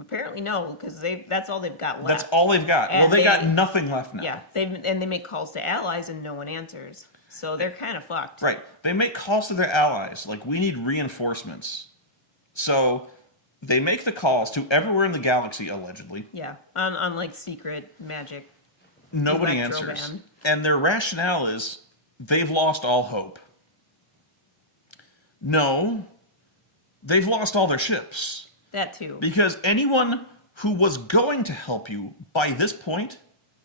Apparently no, because that's all they've got left. That's all they've got. And they got nothing left now. Yeah, they make calls to allies and no one answers. So they're kind of fucked. Right. They make calls to their allies. Like, we need reinforcements. So they make the calls to everywhere in the galaxy, allegedly. Yeah, on like secret magic. Nobody answers. And their rationale is they've lost all hope. No, they've lost all their ships. That too. Because anyone who was going to help you by this point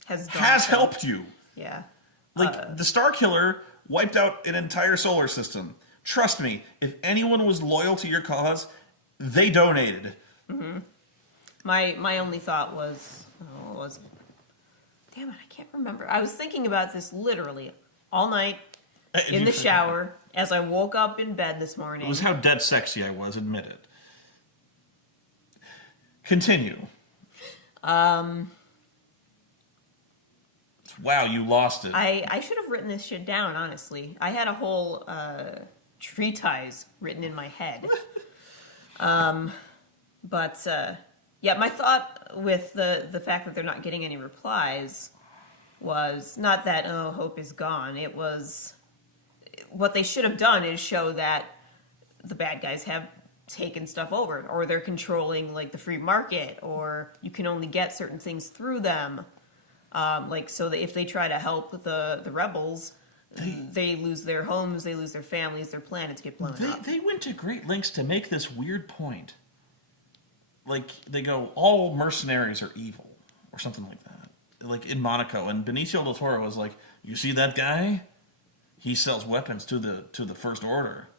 has helped you. Yeah. Like, the Starkiller wiped out an entire solar system. Trust me, if anyone was loyal to your cause, they donated. Mm-hmm. My only thought was, damn it, I can't remember. I was thinking about this literally all night in You the forgot. shower as I woke up in bed this It morning. was how dead sexy I was, admit it. Continue. Wow, you lost it. I should have written this shit down, honestly. I had a whole treatise written in my head. But yeah, my thought with the fact that they're not getting any replies was not that, oh, hope is gone. It was, what they should have done is show that the bad guys have taken stuff over, or they're controlling like the free market, or you can only get certain things through them. Like, so that if they try to help the rebels, they lose their homes, they lose their families, their planets get blown up. They went to great lengths to make this weird point. Like, they go, all mercenaries are evil, or something like that. Like, in Monaco, and Benicio del Toro was like, you see that guy? He sells weapons to the First Order.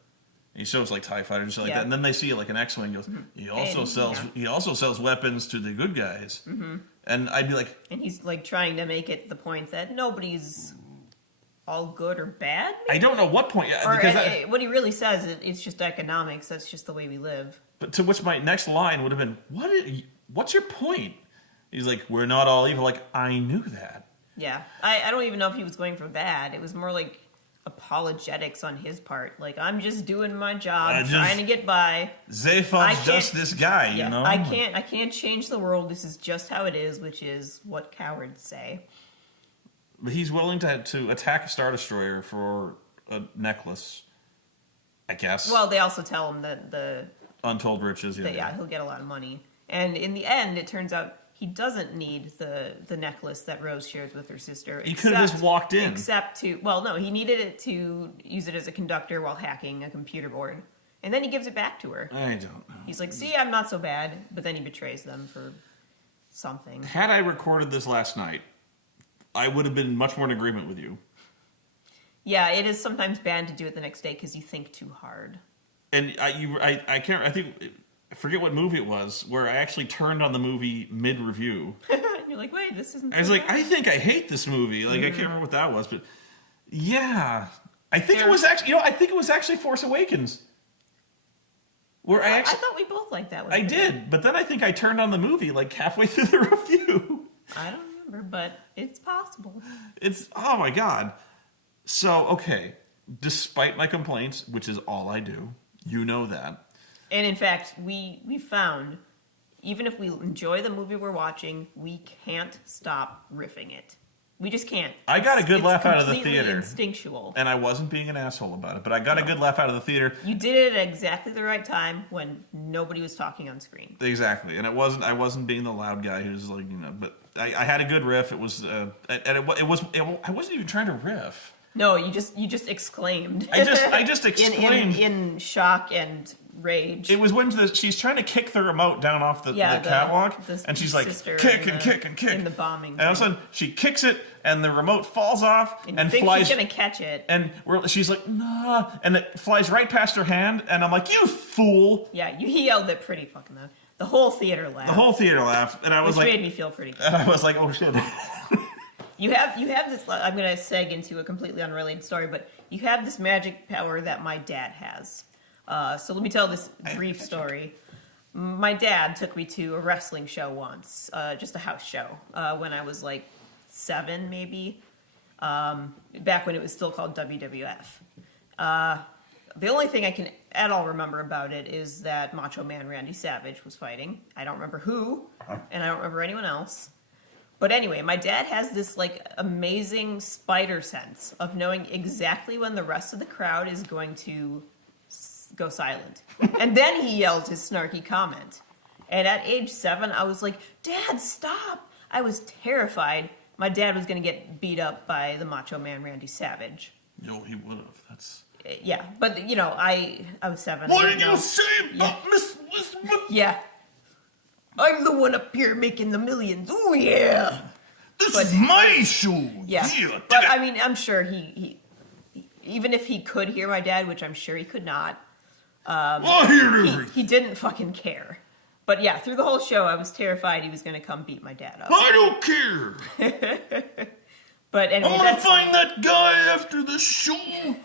He shows like TIE fighters and shit like that, and then they see like an X-wing goes. He also sells weapons to the good guys, and I'd be like, and he's like trying to make it the point that nobody's all good or bad. I don't know what point, Or because what he really says, it's just economics. That's just the way we live. but to which my next line would have been, what's your point? He's like, we're not all evil. Like, I knew that. Yeah, I don't even know if he was going for that. It was more like apologetics on his part. Like, I'm just doing my job, trying to get by. Zephon's just this guy, you know? I can't change the world. This is just how it is, which is what cowards say. But he's willing to attack a Star Destroyer for a necklace, I guess. Well, they also tell him that Untold riches, yeah, he'll get a lot of money. And in the end, it turns out he doesn't need the necklace that Rose shares with her sister. He could have just walked in. He needed it to use it as a conductor while hacking a computer board. And then he gives it back to her. I don't know. He's like, see, I'm not so bad. But then he betrays them for something. Had I recorded this last night, I would have been much more in agreement with you. Yeah, it is sometimes bad to do it the next day because you think too hard. And I forget what movie it was, where I actually turned on the movie mid-review. And you're like, wait, this isn't I was so like, bad. I think I hate this movie. Like, I can't remember what that was, but yeah. I think it was actually Force Awakens. Where I thought we both liked that one. I did, but then I think I turned on the movie like halfway through the review. I don't remember, but it's possible. It's, oh my God. So, okay, despite my complaints, which is all I do, you know that. And in fact, we found, even if we enjoy the movie we're watching, we can't stop riffing it. We just can't. I got a good laugh out of the It's theater. completely instinctual. And I wasn't being an asshole about it, but I got a good laugh out of the theater. You did it at exactly the right time when nobody was talking on screen. Exactly, and I wasn't being the loud guy who's like, you know, but I had a good riff. It was, and I wasn't even trying to riff. No, you just exclaimed. I just exclaimed in shock and rage. It was when she's trying to kick the remote down off the catwalk, and she's like, kick and kick and kick. In the bombing. And all of a sudden, she kicks it, and the remote falls off and flies. She's going to catch it. And she's like, nah. And it flies right past her hand, and I'm like, you fool. Yeah, he yelled it pretty fucking loud. The whole theater laughed. The whole theater laughed, and I was which like... made me feel pretty good. And I was like, oh, shit. You have this, I'm going to seg into a completely unrelated story, but you have this magic power that my dad has. So let me tell this brief story. My dad took me to a wrestling show once, just a house show, when I was like 7 maybe, back when it was still called WWF. The only thing I can at all remember about it is that Macho Man Randy Savage was fighting. I don't remember who, and I don't remember anyone else. But anyway, my dad has this like amazing spider sense of knowing exactly when the rest of the crowd is going to go silent. And then he yells his snarky comment. And at age 7, I was like, Dad, stop! I was terrified my dad was going to get beat up by the Macho Man Randy Savage. Yo, he would have. That's... Yeah, but you know, I was 7. What did you say about Miss... Yeah. I'm the one up here making the millions. Oh, yeah. This is my show. Yeah. But, I mean, I'm sure he even if he could hear my dad, which I'm sure he could not, he didn't fucking care. But yeah, through the whole show, I was terrified he was going to come beat my dad up. I don't care. But anyway, I'm gonna find that guy after the show.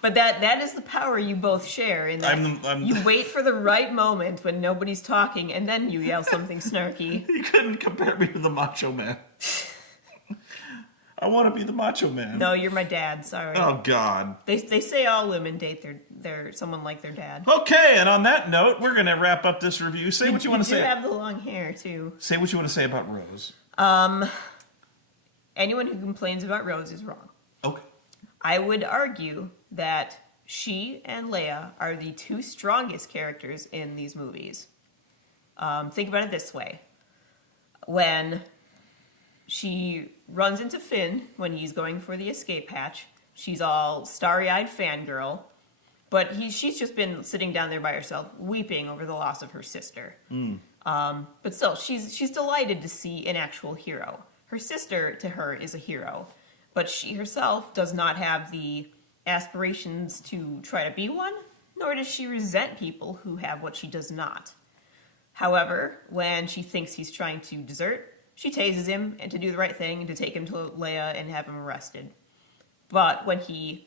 But that is the power you both share. In that you wait for the right moment when nobody's talking, and then you yell something snarky. You couldn't compare me to the Macho Man. I want to be the Macho Man. No, you're my dad. Sorry. Oh God. They say all women date their someone like their dad. Okay, and on that note, we're gonna wrap up this review. Say what you want to say. You have the long hair too. Say what you want to say about Rose. Anyone who complains about Rose is wrong. Okay. I would argue that she and Leia are the two strongest characters in these movies. Think about it this way. When she runs into Finn when he's going for the escape hatch, she's all starry-eyed fangirl, but she's just been sitting down there by herself, weeping over the loss of her sister. But still, she's delighted to see an actual hero. Her sister, to her, is a hero, but she herself does not have the aspirations to try to be one, nor does she resent people who have what she does not. However, when she thinks he's trying to desert, she tases him and to do the right thing and to take him to Leia and have him arrested. But when he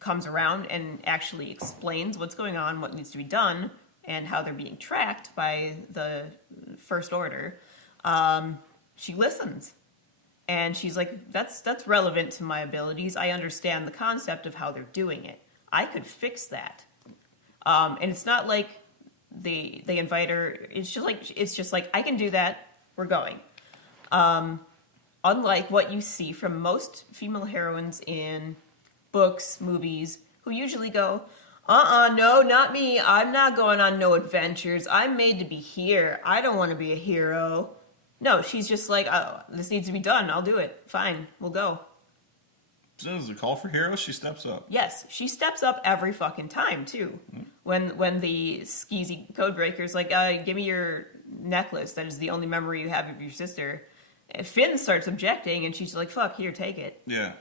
comes around and actually explains what's going on, what needs to be done, and how they're being tracked by the First Order, she listens. And she's like, that's relevant to my abilities. I understand the concept of how they're doing it. I could fix that. And it's not like they invite her. It's just like I can do that. We're going. Unlike what you see from most female heroines in books, movies, who usually go, no, not me. I'm not going on no adventures. I'm made to be here. I don't want to be a hero. No, she's just like, oh, this needs to be done. I'll do it. Fine, we'll go. As soon as the call for heroes, she steps up. Yes, she steps up every fucking time, too. When the skeezy codebreaker's like, give me your necklace. That is the only memory you have of your sister. Finn starts objecting, and she's like, fuck, here, take it. Yeah.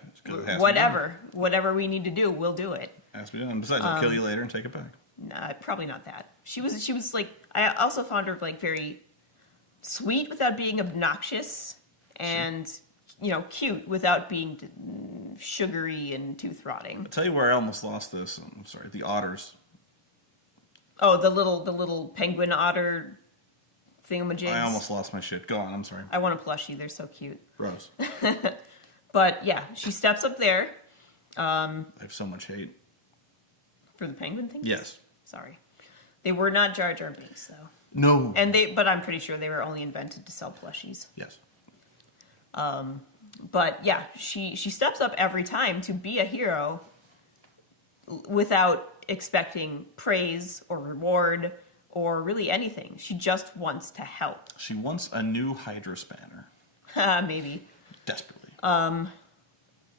Whatever we need to do, we'll do it. Has to be done. Besides, I'll kill you later and take it back. Nah, probably not that. She was like, I also found her like very sweet without being obnoxious, and cute without being sugary and tooth-rotting. I'll tell you where I almost lost this. I'm sorry, the otters. Oh, the little penguin otter thingamajigs. I almost lost my shit. Go on, I'm sorry. I want a plushie. They're so cute. Rose. But yeah, she steps up there. I have so much hate. For the penguin thing? Yes. Sorry. They were not Jar Jar Binks, though. No. But I'm pretty sure they were only invented to sell plushies. Yes. But yeah, she steps up every time to be a hero without expecting praise or reward or really anything. She just wants to help. She wants a new Hydra spanner. Maybe. Desperately.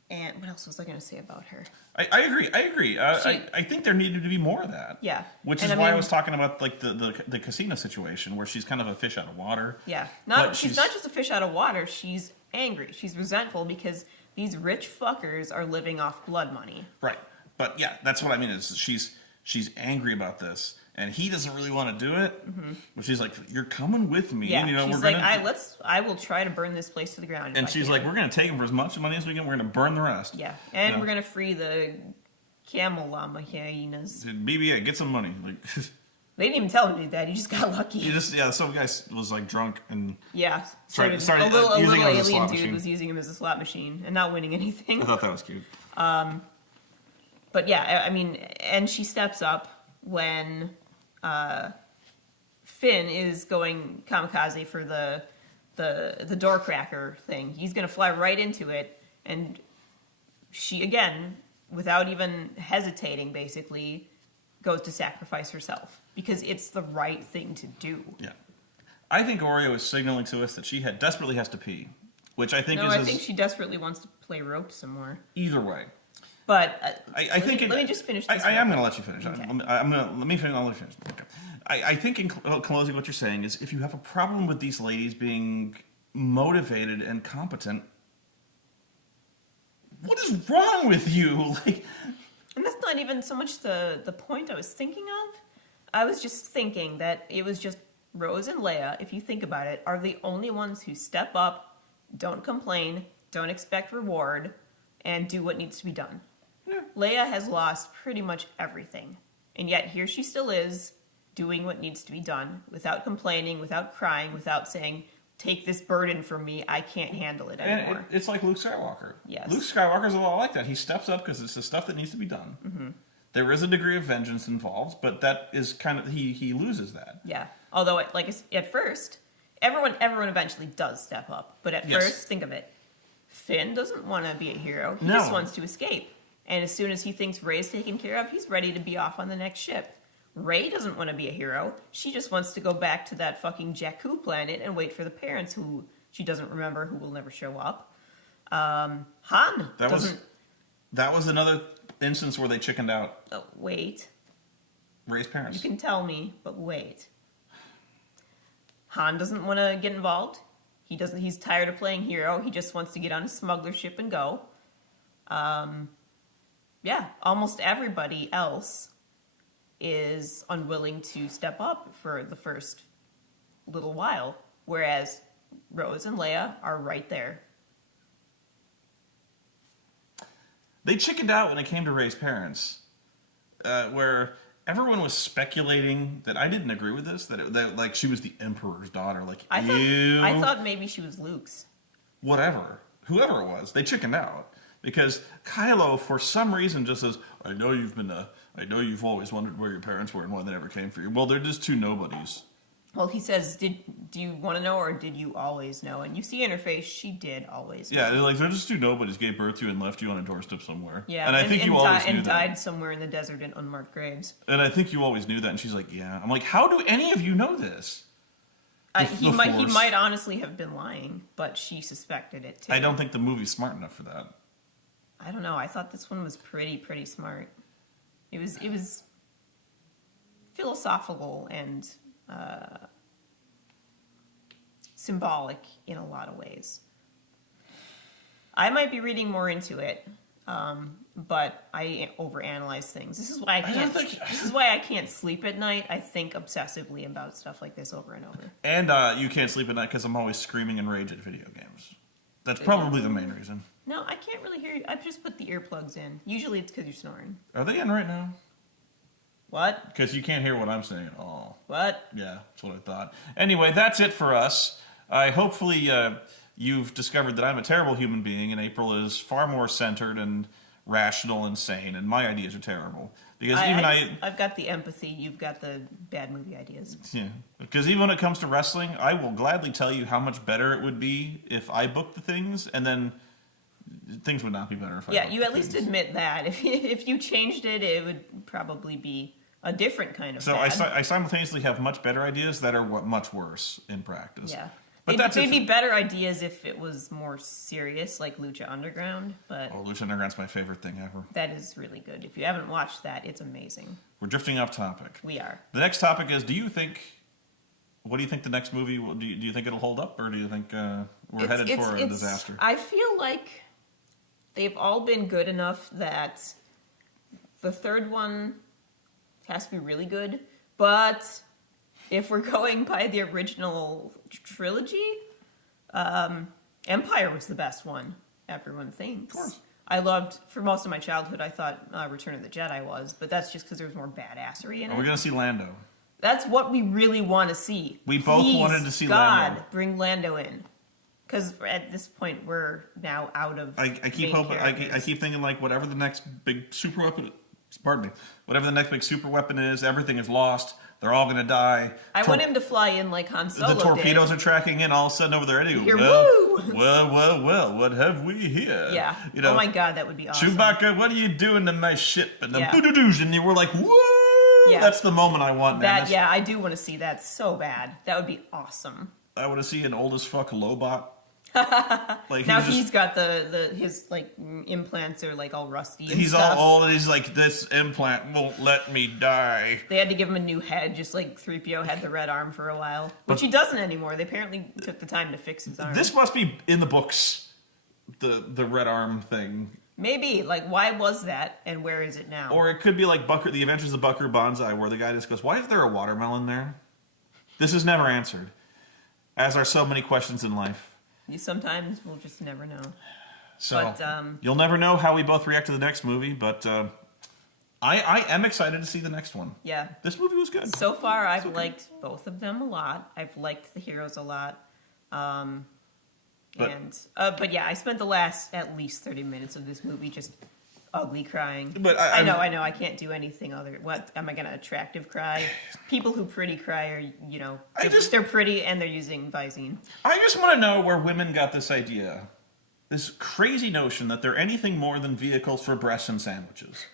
And what else was I going to say about her? I agree. I think there needed to be more of that. Yeah. Which is why I was talking about like the casino situation where she's kind of a fish out of water. Yeah. She's not just a fish out of water. She's angry. She's resentful because these rich fuckers are living off blood money. Right. But yeah, that's what I mean is she's angry about this. And he doesn't really want to do it. Mm-hmm. But she's like, "You're coming with me." Yeah, she's like, I will try to burn this place to the ground. And she's like, "We're going to take him for as much money as we can. We're going to burn the rest." Yeah, and we're going to free the camel llama hyenas. Dude, BB-8, get some money. Like, they didn't even tell him to do that. He just got lucky. Some guy was like drunk and started a little alien dude machine. was using him as a slot machine and not winning anything. I thought that was cute. But yeah, I mean, and she steps up when Finn is going kamikaze for the door cracker thing. He's going to fly right into it, and she, again, without even hesitating, basically, goes to sacrifice herself because it's the right thing to do. Yeah. I think Oreo is signaling to us that she desperately has to pee, which I think I think she desperately wants to play rope some more. Either way. But I think let me just finish this. I am going to let you finish. Okay. Let me finish. Okay. I think in closing, what you're saying is if you have a problem with these ladies being motivated and competent, what is wrong with you? And that's not even so much the point I was thinking of. I was just thinking that it was just Rose and Leia, if you think about it, are the only ones who step up, don't complain, don't expect reward, and do what needs to be done. Yeah. Leia has lost pretty much everything. And yet here she still is, doing what needs to be done, without complaining, without crying, without saying, take this burden from me, I can't handle it anymore. And it's like Luke Skywalker. Yes. Luke Skywalker's a lot like that. He steps up because it's the stuff that needs to be done. Mm-hmm. There is a degree of vengeance involved, but that is kind of, he loses that. Yeah. Although, at first, everyone eventually does step up. But at first, think of it. Finn doesn't want to be a hero. He just wants to escape. And as soon as he thinks Rey's taken care of, he's ready to be off on the next ship. Rey doesn't want to be a hero. She just wants to go back to that fucking Jakku planet and wait for the parents who she doesn't remember, who will never show up. Han doesn't... That was another instance where they chickened out. Oh, wait. Rey's parents. You can tell me, but wait. Han doesn't want to get involved. He's tired of playing hero. He just wants to get on a smuggler ship and go. Yeah, almost everybody else is unwilling to step up for the first little while, whereas Rose and Leia are right there. They chickened out when it came to Rey's parents, where everyone was speculating that I didn't agree with this, that like she was the Emperor's daughter. Like, I thought maybe she was Luke's. Whatever. Whoever it was, they chickened out. Because Kylo, for some reason, just says, I know you've always wondered where your parents were and why they never came for you. Well, they're just two nobodies. Well, he says, do you want to know or did you always know? And you see in her face, she did always know. Yeah, they're just two nobodies, gave birth to you and left you on a doorstep somewhere. Yeah, and I think you always knew that. And died somewhere in the desert in unmarked graves. And I think you always knew that. And she's like, yeah. I'm like, how do any of you know this? He might honestly have been lying, but she suspected it too. I don't think the movie's smart enough for that. I don't know. I thought this one was pretty smart. It was philosophical and symbolic in a lot of ways. I might be reading more into it, but I overanalyze things. This is why I can't sleep at night. I think obsessively about stuff like this over and over. And you can't sleep at night because I'm always screaming and rage at video games. That's probably the main reason. No, I can't really hear you. I've just put the earplugs in. Usually it's because you're snoring. Are they in right now? What? Because you can't hear what I'm saying at all. What? Yeah, that's what I thought. Anyway, that's it for us. Hopefully you've discovered that I'm a terrible human being and April is far more centered and rational and sane, and my ideas are terrible. Because I've got the empathy, you've got the bad movie ideas. Yeah. Because even when it comes to wrestling, I will gladly tell you how much better it would be if I booked the things, and then things would not be better if I booked you at least admit that. If you changed it, it would probably be a different kind of bad. I simultaneously have much better ideas that are much worse in practice. Yeah. But they'd be better ideas if it was more serious, like Lucha Underground. But Lucha Underground's my favorite thing ever. That is really good. If you haven't watched that, it's amazing. We're drifting off topic. We are. The next topic is, what do you think the next movie, do you think it'll hold up, or do you think we're headed for a disaster? I feel like they've all been good enough that the third one has to be really good, but if we're going by the original trilogy, Empire was the best one, everyone thinks. Of course. I loved, for most of my childhood, I thought Return of the Jedi was, but that's just because there was more badassery in it. Are we going to see Lando? That's what we really want to see. We both wanted to see Lando. God, bring Lando in. Because at this point, we're now out of I keep hoping, I keep thinking, like, whatever the next big super weapon, whatever the next big super weapon is, everything is lost. They're all going to die. I want him to fly in like Han Solo The torpedoes did. Are tracking in. All of a sudden, over there, and well, what have we here? Yeah. Oh my God, that would be awesome. Chewbacca, what are you doing to my ship? And then and you were like, woo! Yeah. That's the moment I want. Yeah, I do want to see that so bad. That would be awesome. I want to see an old as fuck Lobot. Like now he's got his like implants are like all rusty. He's stuff. all old. He's like, this implant won't let me die. They had to give him a new head, just like 3PO had the red arm for a while, which he doesn't anymore. They apparently took the time to fix his arm. This must be in the books. The red arm thing. Maybe, like, why was that, and where is it now? Or it could be like the Adventures of Buckaroo Banzai, where the guy just goes, why is there a watermelon there? This is never answered, as are so many questions in life. You sometimes will just never know. So But, you'll never know how we both react to the next movie, but I am excited to see the next one. Yeah. This movie was good. So far, I've liked both of them a lot. I've liked the heroes a lot. But yeah, I spent the last at least 30 minutes of this movie just ugly crying. But I know, I can't do anything other. What am I gonna attractive cry? People who pretty cry are, they're pretty and they're using Visine. I just want to know where women got this idea, this crazy notion that they're anything more than vehicles for breasts and sandwiches.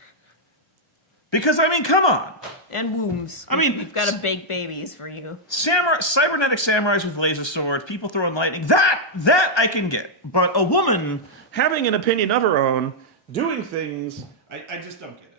Because I mean, come on. And wombs. I mean, we've got to bake babies for you. Cybernetic samurais with laser swords, people throwing lightning, that I can get. But a woman having an opinion of her own, doing things, I just don't get it.